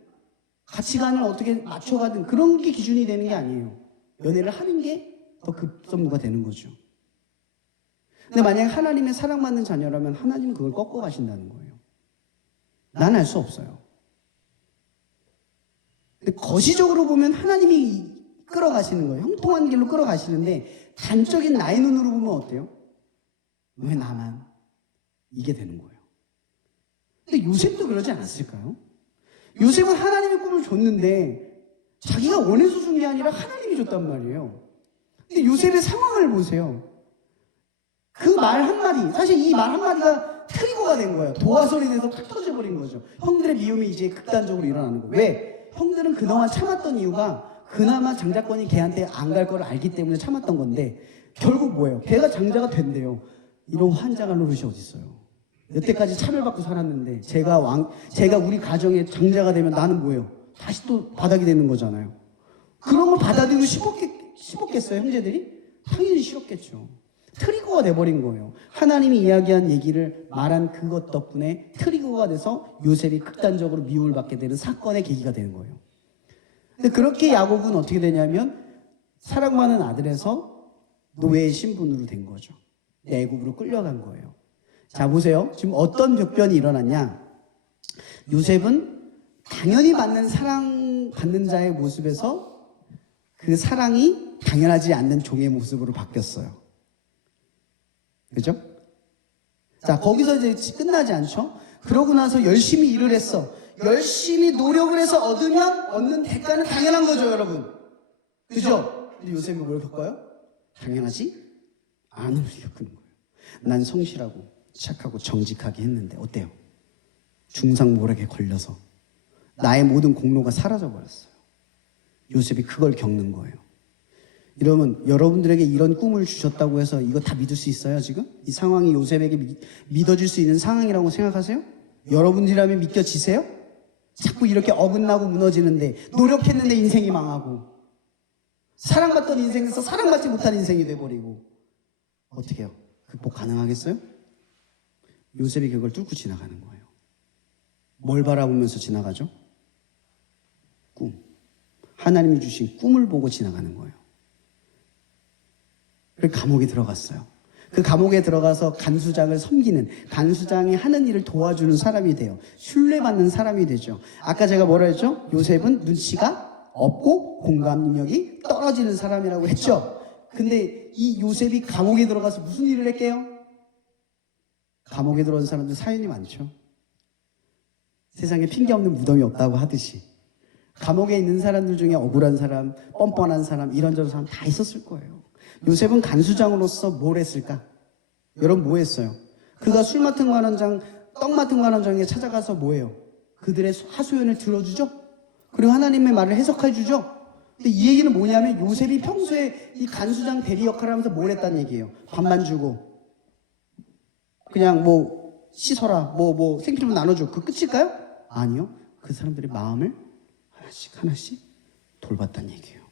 가치관을 어떻게 맞춰가든 그런 게 기준이 되는 게 아니에요. 연애를 하는 게 더 급선무가 되는 거죠. 근데 만약에 하나님의 사랑받는 자녀라면 하나님은 그걸 꺾어 가신다는 거예요. 난 알 수 없어요. 근데 거시적으로 보면 하나님이 끌어가시는 거예요. 형통한 길로 끌어가시는데 단적인 나의 눈으로 보면 어때요? 왜 나만? 이게 되는 거예요. 근데 요셉도 그러지 않았을까요? 요셉은 하나님의 꿈을 줬는데 자기가 원해서 준 게 아니라 하나님이 줬단 말이에요. 근데 요셉의 상황을 보세요. 그 말 한마디, 사실 이 말 한마디가 트리거가 된 거예요. 도화설이 돼서 팍 터져버린 거죠. 형들의 미움이 이제 극단적으로 일어나는 거예요. 왜? 형들은 그동안 참았던 이유가 그나마 장자권이 걔한테 안 갈 거를 알기 때문에 참았던 건데 결국 뭐예요? 걔가 장자가 된대요. 이런 환장할 노릇이 어딨어요. 여태까지 차별받고 살았는데 제가 우리 가정의 장자가 되면 나는 뭐예요? 다시 또 바닥이 되는 거잖아요. 그런 걸 받아들이고 싶었겠어요, 형제들이? 당연히 싫었겠죠. 트리거가 돼버린 거예요. 하나님이 이야기한 얘기를 말한 그것 덕분에 트리거가 돼서 요셉이 극단적으로 미움을 받게 되는 사건의 계기가 되는 거예요. 근데 그렇게 야곱은 어떻게 되냐면 사랑받는 아들에서 노예의 신분으로 된 거죠. 애굽으로 끌려간 거예요. 자, 보세요. 지금 어떤 격변이 일어났냐? 요셉은 당연히 사랑받는 자의 모습에서 그 사랑이 당연하지 않는 종의 모습으로 바뀌었어요. 그죠? 자, 거기서 이제 끝나지 않죠? 그러고 나서 열심히 일을 했어. 열심히 노력을 해서 얻는 대가는 당연한 거죠, 여러분. 그죠? 근데 요셉이 뭘 겪어요? 당연하지 않음을 겪는 거예요. 난 성실하고 착하고 정직하게 했는데 어때요? 중상모략에 걸려서 나의 모든 공로가 사라져버렸어요. 요셉이 그걸 겪는 거예요. 이러면 여러분들에게 이런 꿈을 주셨다고 해서 이거 다 믿을 수 있어요, 지금? 이 상황이 요셉에게 믿어질 수 있는 상황이라고 생각하세요? 여러분들이라면 믿겨지세요? 자꾸 이렇게 어긋나고 무너지는데 노력했는데 인생이 망하고 사랑받던 인생에서 사랑받지 못한 인생이 돼버리고 어떻게 해요? 극복 가능하겠어요? 요셉이 그걸 뚫고 지나가는 거예요. 뭘 바라보면서 지나가죠? 꿈. 하나님이 주신 꿈을 보고 지나가는 거예요. 그래서 감옥에 들어갔어요. 그 감옥에 들어가서 간수장을 섬기는, 간수장이 하는 일을 도와주는 사람이 돼요. 신뢰받는 사람이 되죠. 아까 제가 뭐라 했죠? 요셉은 눈치가 없고 공감 능력이 떨어지는 사람이라고 했죠. 근데 이 요셉이 감옥에 들어가서 무슨 일을 했게요? 감옥에 들어온 사람들 사연이 많죠. 세상에 핑계 없는 무덤이 없다고 하듯이 감옥에 있는 사람들 중에 억울한 사람, 뻔뻔한 사람, 이런저런 사람 다 있었을 거예요. 요셉은 간수장으로서 뭘 했을까? 여러분 뭐 했어요? 그가 술 맡은 관원장, 떡 맡은 관원장에 찾아가서 뭐 해요? 그들의 하소연을 들어주죠? 그리고 하나님의 말을 해석해 주죠? 근데 이 얘기는 뭐냐면 요셉이 평소에 이 간수장 대리 역할을 하면서 뭘 했다는 얘기예요. 밥만 주고 그냥 뭐 씻어라, 뭐 생필품 나눠줘. 그 끝일까요? 아니요. 그 사람들의 마음을 하나씩 돌봤다는 얘기예요.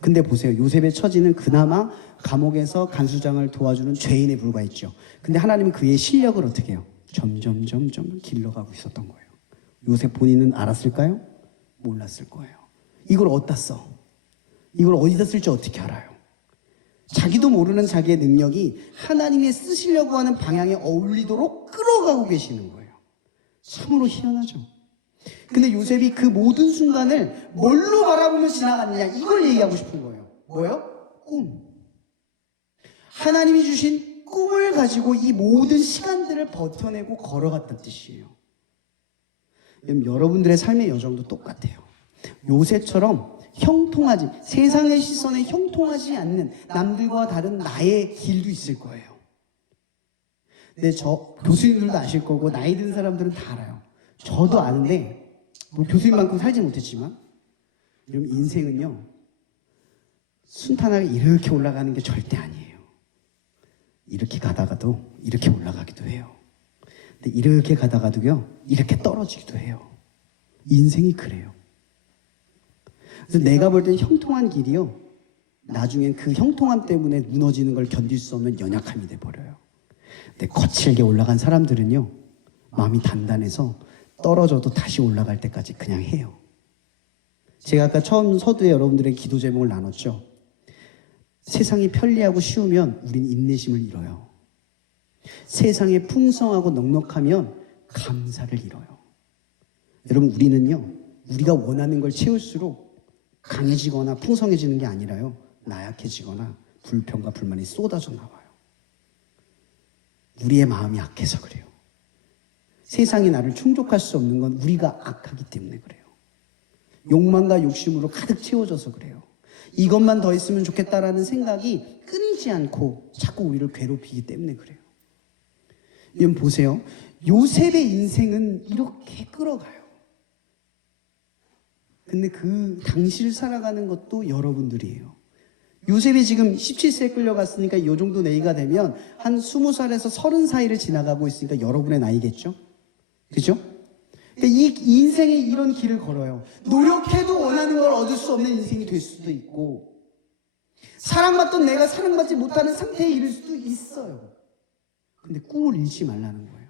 근데 보세요. 요셉의 처지는 그나마 감옥에서 간수장을 도와주는 죄인에 불과했죠. 근데 하나님은 그의 실력을 어떻게 해요? 점점 길러가고 있었던 거예요. 요셉 본인은 알았을까요? 몰랐을 거예요. 이걸 어디다 써? 이걸 어디다 쓸지 어떻게 알아요? 자기도 모르는 자기의 능력이 하나님이 쓰시려고 하는 방향에 어울리도록 끌어가고 계시는 거예요. 참으로 희한하죠. 근데 요셉이 그 모든 순간을 뭘로 바라보며 지나갔느냐, 이걸 얘기하고 싶은 거예요. 뭐예요? 꿈. 하나님이 주신 꿈을 가지고 이 모든 시간들을 버텨내고 걸어갔다는 뜻이에요. 여러분들의 삶의 여정도 똑같아요. 요셉처럼 형통하지, 세상의 시선에 형통하지 않는 남들과 다른 나의 길도 있을 거예요. 근데 교수님들도 아실 거고 나이 든 사람들은 다 알아요. 저도 아는데 뭐 교수님만큼 살지 못했지만 여러분 인생은요 순탄하게 이렇게 올라가는 게 절대 아니에요. 이렇게 가다가도 이렇게 올라가기도 해요. 근데 이렇게 가다가도요 이렇게 떨어지기도 해요. 인생이 그래요. 그래서 내가 볼 땐 형통한 길이요 나중엔 그 형통함 때문에 무너지는 걸 견딜 수 없는 연약함이 돼버려요. 근데 거칠게 올라간 사람들은요 마음이 단단해서 떨어져도 다시 올라갈 때까지 그냥 해요. 제가 아까 처음 서두에 여러분들의 기도 제목을 나눴죠. 세상이 편리하고 쉬우면 우린 인내심을 잃어요. 세상이 풍성하고 넉넉하면 감사를 잃어요. 여러분 우리는요 우리가 원하는 걸 채울수록 강해지거나 풍성해지는 게 아니라요 나약해지거나 불평과 불만이 쏟아져 나와요. 우리의 마음이 약해서 그래요. 세상이 나를 충족할 수 없는 건 우리가 악하기 때문에 그래요. 욕망과 욕심으로 가득 채워져서 그래요. 이것만 더 있으면 좋겠다라는 생각이 끊이지 않고 자꾸 우리를 괴롭히기 때문에 그래요. 여러분 보세요. 요셉의 인생은 이렇게 끌어가요. 근데 그 당시를 살아가는 것도 여러분들이에요. 요셉이 지금 17세에 끌려갔으니까 이 정도 나이가 되면 한 20살에서 30 사이를 지나가고 있으니까 여러분의 나이겠죠? 그죠? 이 인생에 이런 길을 걸어요. 노력해도 원하는 걸 얻을 수 없는 인생이 될 수도 있고 사랑받던 내가 사랑받지 못하는 상태에 이를 수도 있어요. 근데 꿈을 잃지 말라는 거예요.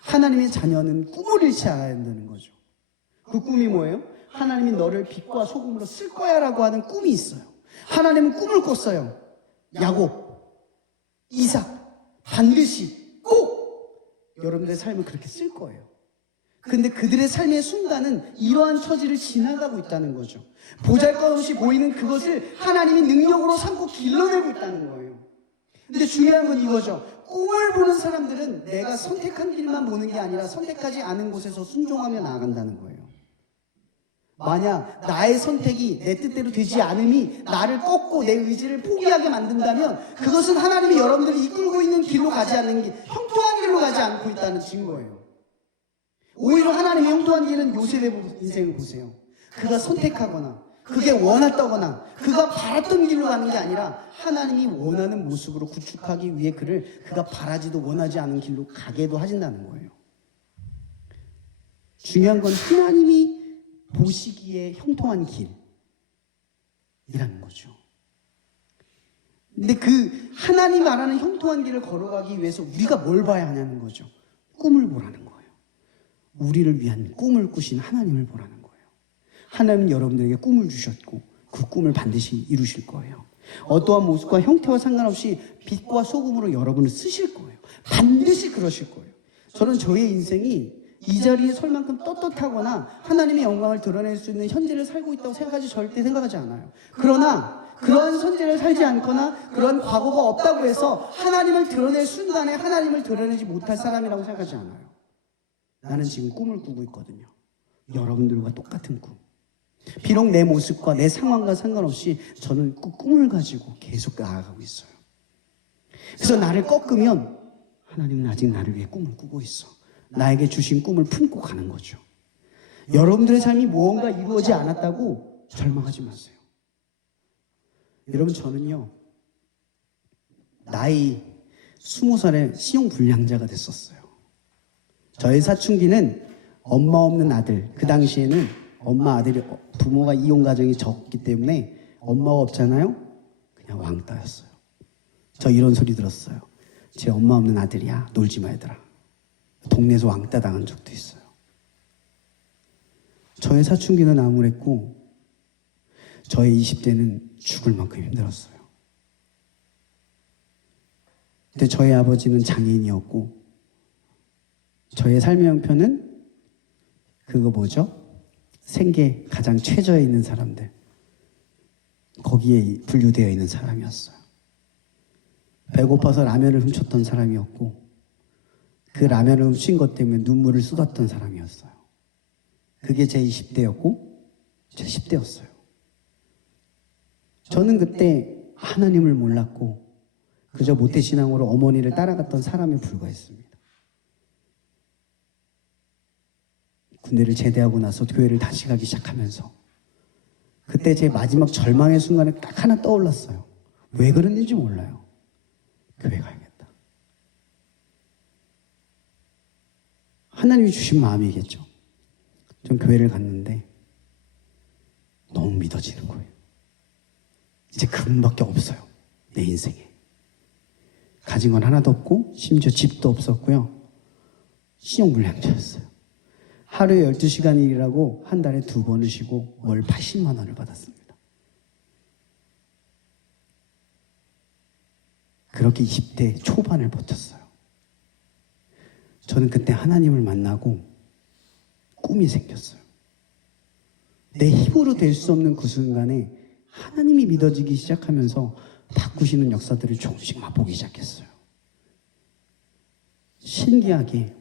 하나님의 자녀는 꿈을 잃지 않아야 된다는 거죠. 그 꿈이 뭐예요? 하나님이 너를 빛과 소금으로 쓸 거야 라고 하는 꿈이 있어요. 하나님은 꿈을 꿨어요. 야곱, 이삭, 반드시 꼭 여러분들의 삶을 그렇게 쓸 거예요. 근데 그들의 삶의 순간은 이러한 처지를 지나가고 있다는 거죠. 보잘것없이 보이는 그것을 하나님이 능력으로 삼고 길러내고 있다는 거예요. 근데 중요한 건 이거죠. 꿈을 보는 사람들은 내가 선택한 길만 보는 게 아니라 선택하지 않은 곳에서 순종하며 나아간다는 거예요. 만약 나의 선택이 내 뜻대로 되지 않음이 나를 꺾고 내 의지를 포기하게 만든다면 그것은 하나님이 여러분들이 이끌고 있는 길로 가지 않는 길, 형통한 길로 가지 않고 있다는 증거예요. 오히려 하나님의 형통한 길은 요셉의 인생을 보세요. 그가 선택하거나 그게 원했다거나 그가 바랐던 길로 가는 게 아니라 하나님이 원하는 모습으로 구축하기 위해 그가 바라지도 원하지 않은 길로 가게도 하신다는 거예요. 중요한 건 하나님이 보시기에 형통한 길이라는 거죠. 근데 그 하나님 말하는 형통한 길을 걸어가기 위해서 우리가 뭘 봐야 하냐는 거죠. 꿈을 보라는 거예요. 우리를 위한 꿈을 꾸신 하나님을 보라는 거예요. 하나님은 여러분들에게 꿈을 주셨고 그 꿈을 반드시 이루실 거예요. 어떠한 모습과 형태와 상관없이 빛과 소금으로 여러분을 쓰실 거예요. 반드시 그러실 거예요. 저는 저의 인생이 이 자리에 설 만큼 떳떳하거나 하나님의 영광을 드러낼 수 있는 현재를 살고 있다고 절대 생각하지 않아요. 그러나 그러한 현재를 살지 않거나 그런 과거가 없다고 해서 하나님을 드러낼 순간에 하나님을 드러내지 못할 사람이라고 생각하지 않아요. 나는 지금 꿈을 꾸고 있거든요. 여러분들과 똑같은 꿈. 비록 내 모습과 내 상황과 상관없이 저는 그 꿈을 가지고 계속 나아가고 있어요. 그래서 나를 꺾으면 하나님은 아직 나를 위해 꿈을 꾸고 있어. 나에게 주신 꿈을 품고 가는 거죠. 여러분들의 삶이 무언가 이루어지지 않았다고 절망하지 마세요. 여러분, 저는요, 나이 20살에 신용불량자가 됐었어요. 저의 사춘기는 엄마 없는 아들, 그 당시에는 부모가 이혼 가정이 적기 때문에 엄마가 없잖아요. 그냥 왕따였어요. 저 이런 소리 들었어요. 제 엄마 없는 아들이야. 놀지 마 얘들아. 동네에서 왕따 당한 적도 있어요. 저의 사춘기는 암울했고 저의 20대는 죽을 만큼 힘들었어요. 근데 저의 아버지는 장애인이었고 저의 삶의 형편은 생계 가장 최저에 있는 사람들, 거기에 분류되어 있는 사람이었어요. 배고파서 라면을 훔쳤던 사람이었고 그 라면을 훔친 것 때문에 눈물을 쏟았던 사람이었어요. 그게 제 20대였고 제 10대였어요. 저는 그때 하나님을 몰랐고 그저 모태신앙으로 어머니를 따라갔던 사람에 불과했습니다. 군대를 제대하고 나서 교회를 다시 가기 시작하면서 그때 제 마지막 절망의 순간에 딱 하나 떠올랐어요. 왜 그랬는지 몰라요. 교회 가야겠다. 하나님이 주신 마음이겠죠. 전 교회를 갔는데 너무 믿어지는 거예요. 이제 그분밖에 없어요. 내 인생에. 가진 건 하나도 없고 심지어 집도 없었고요. 신용불량자였어요. 하루에 12시간 일이라고 한 달에 2번을 쉬고 월 80만 원을 받았습니다. 그렇게 20대 초반을 버텼어요. 저는 그때 하나님을 만나고 꿈이 생겼어요. 내 힘으로 될 수 없는 그 순간에 하나님이 믿어지기 시작하면서 바꾸시는 역사들을 조금씩 맛보기 시작했어요. 신기하게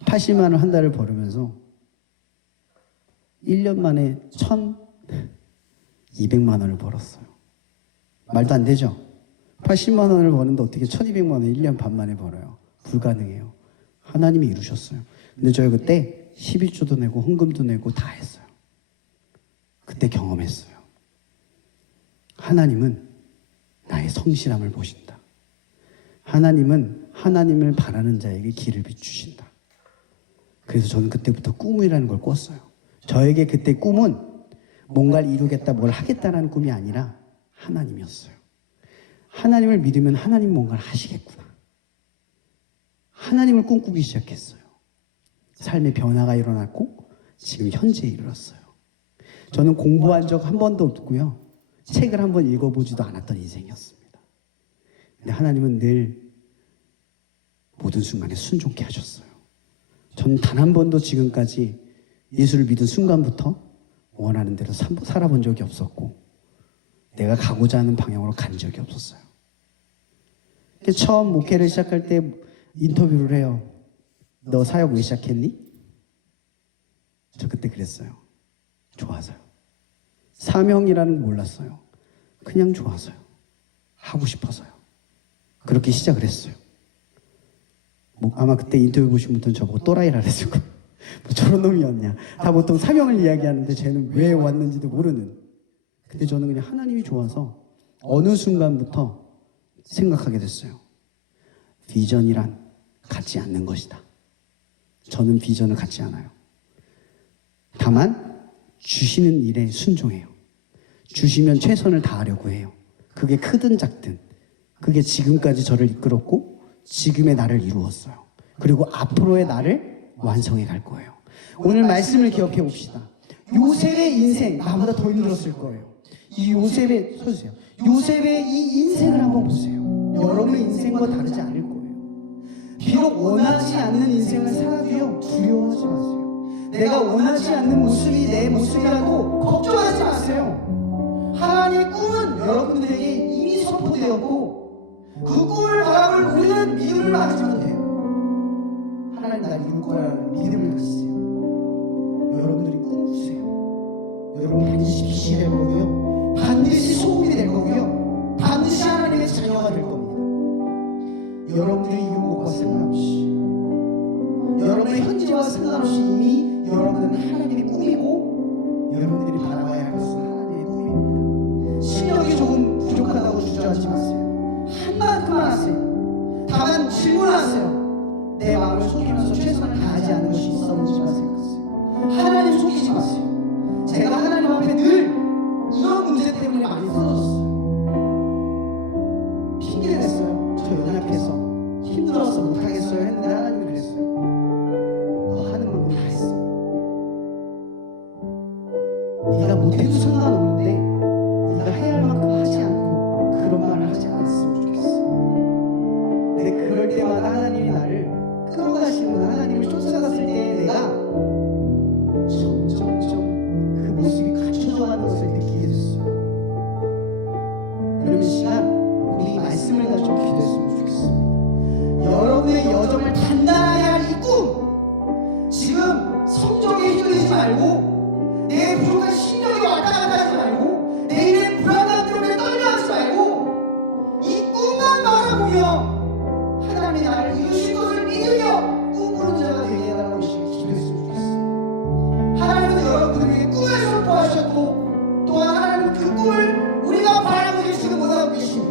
80만 원 한 달을 벌으면서 1년 만에 1,200만 원을 벌었어요. 말도 안 되죠? 80만 원을 버는데 어떻게 1,200만 원을 1년 반 만에 벌어요? 불가능해요. 하나님이 이루셨어요. 근데 저희 그때 11조도 내고 헌금도 내고 다 했어요. 그때 경험했어요. 하나님은 나의 성실함을 보신다. 하나님은 하나님을 바라는 자에게 길을 비추신다. 그래서 저는 그때부터 꿈이라는 걸 꿨어요. 저에게 그때 꿈은 뭔가를 이루겠다, 뭘 하겠다라는 꿈이 아니라 하나님이었어요. 하나님을 믿으면 하나님 뭔가를 하시겠구나. 하나님을 꿈꾸기 시작했어요. 삶의 변화가 일어났고 지금 현재에 이르렀어요. 저는 공부한 적 한 번도 없고요. 책을 한 번 읽어보지도 않았던 인생이었습니다. 근데 하나님은 늘 모든 순간에 순종케 하셨어요. 저는 단 한 번도 지금까지 예수를 믿은 순간부터 원하는 대로 살아본 적이 없었고 내가 가고자 하는 방향으로 간 적이 없었어요. 처음 목회를 시작할 때 인터뷰를 해요. 너 사역 왜 시작했니? 저 그때 그랬어요. 좋아서요. 사명이라는 걸 몰랐어요. 그냥 좋아서요. 하고 싶어서요. 그렇게 시작을 했어요. 아마 그때 인터뷰 보신 분들은 저보고 또라이라 그랬을 거예요. 뭐 저런 놈이었냐. 다 보통 사명을 이야기하는데 쟤는 왜 왔는지도 모르는. 근데 저는 그냥 하나님이 좋아서 어느 순간부터 생각하게 됐어요. 비전이란 갖지 않는 것이다. 저는 비전을 갖지 않아요. 다만 주시는 일에 순종해요. 주시면 최선을 다하려고 해요. 그 그게 크든 작든 그게 지금까지 저를 이끌었고 지금의 나를 이루었어요. 그리고 앞으로의 나를 완성해 갈 거예요. 오늘 말씀을 기억해 봅시다. 요셉의 인생 나보다 더 힘들었을 거예요. 이 요셉의 서주세요. 요셉의 이 인생을 한번 보세요. 여러분의 인생과 다르지 않을 거예요. 비록 원하지 않는 인생을 살아도요 두려워하지 마세요. 내가 원하지 않는 모습이 내 모습이라도 걱정하지 마세요. 하나님의 꿈은 여러분들에게 이미 선포되었고 그 꿈을 바라볼 우리는 믿음을 가지면 돼요. 하나님 날 이룰 거라는 믿음을 가지세요. 여러분들이 꿈꾸세요. 여러분 반드시 빛이 될 거고요. 반드시 소금이 될 거고요. 반드시 하나님의 자녀가 될 겁니다. 여러분들의 유혹과 상관없이 여러분의 현재와 상관없이 이미 여러분은 하나님의 꿈이고 여러분들이 바라봐야 할 것은 하나님의 꿈입니다. 실력이 조금 부족하다고 주저하지 마세요. 한만큼만 하세요. 다만 질문하세요. 내 마음을 속이면서 최선을 다하지 않은 것이 있었는지만 생각하세요. 하나님 속이지 마세요. 제가 하나님 앞에 늘 이런 문제 때문에 많이 쓰러졌어요. 핑계를 냈어요. 저 연약해서 힘들어서 못하겠어요 했는데 하나님이 그랬어요. 너 하는 만큼 다 했어. 네가 못해도 상관없는데 네가 해야 할 만큼 하지 않고 그런 말을 하지 않았으면 좋겠어. 근데 그럴 때마다 하나님이 나를 끌어가시는 하나님을 쫓아갔을 때 내가 점점점 그 모습이 갖춰져가는 것을 느끼게 됐어요. 여러분 이 시간 우리 이 말씀을 가지고 기도했으면 좋겠습니다. 여러분의 여정을 단단하게 할 이 꿈, 지금 성적에 휘둘리지 말고 내 부족한 심령이 왔다 갔다 하지 말고 내일의 불안감 때문에 떨려하지 말고 이 꿈만 바라보며 하나님이 나를 이루실 것을 믿으며 꿈꾸는 자가 되게 해달라고 이 시간 기도했으면 좋겠습니다. 하나님은 여러분들에게 꿈을 선포하셨고 또한 하나님은 그 꿈을 우리가 바라보지 지금 못하고 계십니다.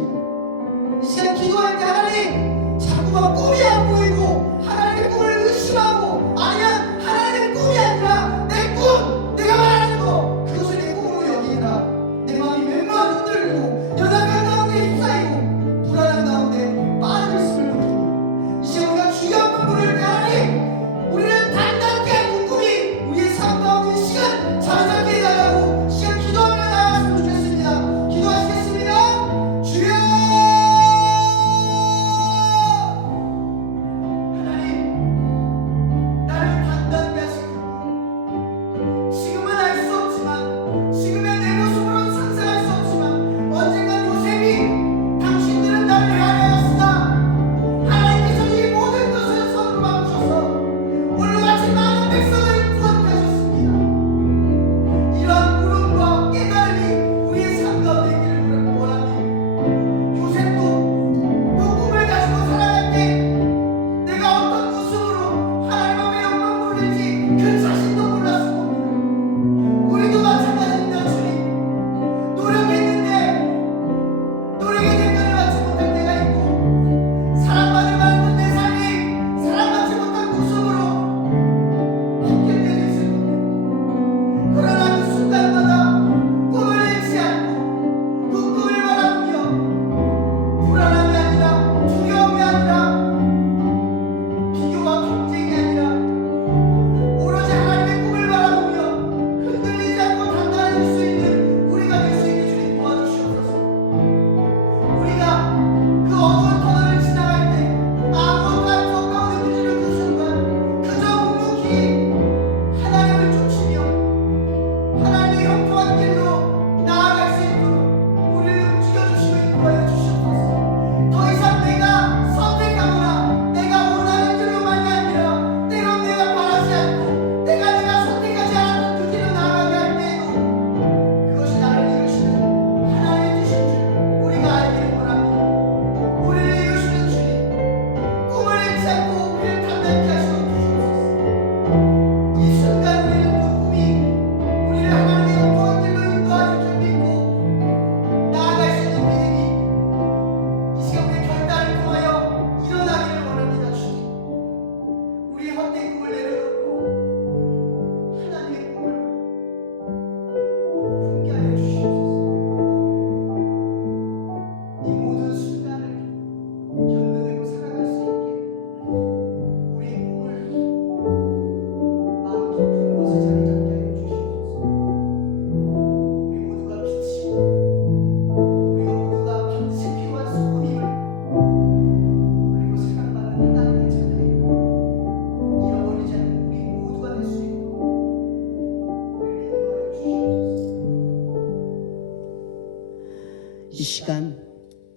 시간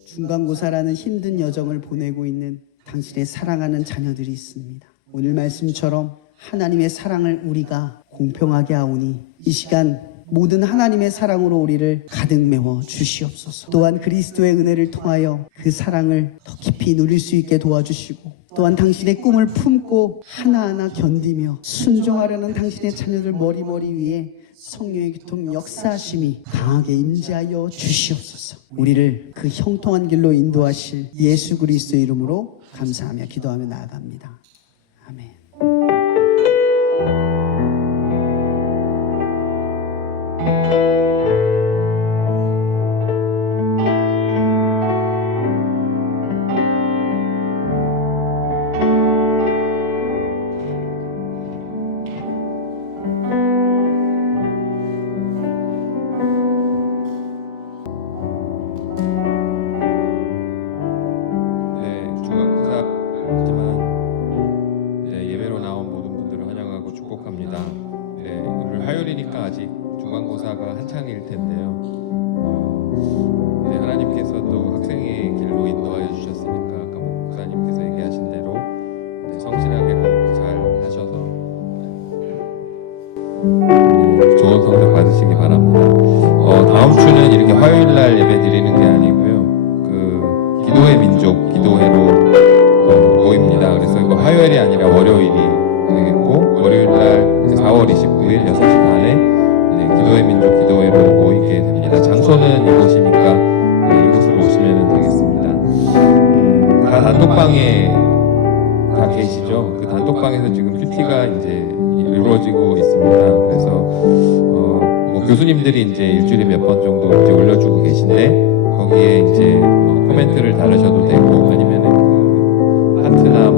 중간고사라는 힘든 여정을 보내고 있는 당신의 사랑하는 자녀들이 있습니다. 오늘 말씀처럼 하나님의 사랑을 우리가 공평하게 하오니 이 시간 모든 하나님의 사랑으로 우리를 가득 메워 주시옵소서. 또한 그리스도의 은혜를 통하여 그 사랑을 더 깊이 누릴 수 있게 도와주시고, 또한 당신의 꿈을 품고 하나하나 견디며 순종하려는 당신의 자녀들 머리머리 위에 성령의 교통 역사하심이 강하게 임재하여 주시옵소서. 우리를 그 형통한 길로 인도하실 예수 그리스도의 이름으로 감사하며 기도하며 나아갑니다. 아멘. 예배로 나온 모든 분들을 환영하고 축복합니다. 오늘 화요일이니까 아직 중간고사가 한창일 텐데요. 하나님께서 또 학생의 길로 인도하여 주셨으니까 아까 목사님께서 얘기하신 대로 성실하게 공부 잘 하셔서 좋은 성적 받으시기 바랍니다. 다음 주는 이렇게 화요일날 예배 드리는 게 아니고요. 그 기도의 민족 기도회로 모입니다. 그래서 이거 화요일이 아니라 월요일이 되겠고, 월요일날 4월 29일 6시 반에 기도의 민족 기도회로 모이게 됩니다. 장소는 이곳이니까 이곳으로 오시면 되겠습니다. 다 단톡방에 다 계시죠? 그 단톡방에서 지금 큐티가 이제 이루어지고 있습니다. 그래서 뭐 교수님들이 이제 일주일에 몇 번 정도 이제 올려주고 계신데, 거기에 이제 코멘트를 달으셔도 되고 아니면은 하트나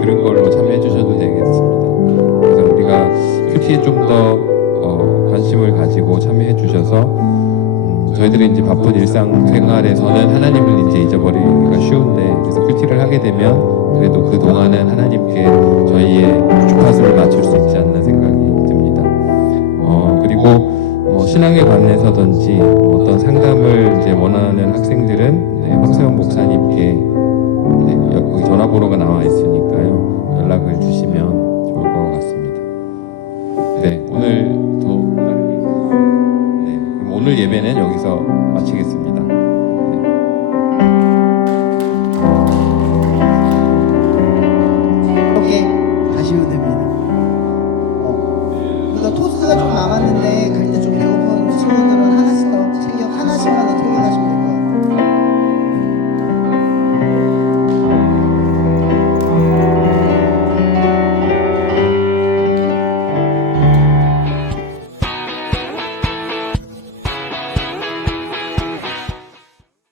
그런 걸로 참여해 주셔도 되겠습니다. 그래서 우리가 큐티에 좀 더 관심을 가지고 참여해 주셔서 저희들이 이제 바쁜 일상생활에서는 하나님을 이제 잊어버리기가 쉬운데, 그래서 큐티를 하게 되면 그래도 그 동안은 하나님께 저희의 주파수를 맞출 수 있지 않나 생각이 듭니다. 그리고 신앙에 관해서든지 어떤 상담을 이제 원하는 학생들은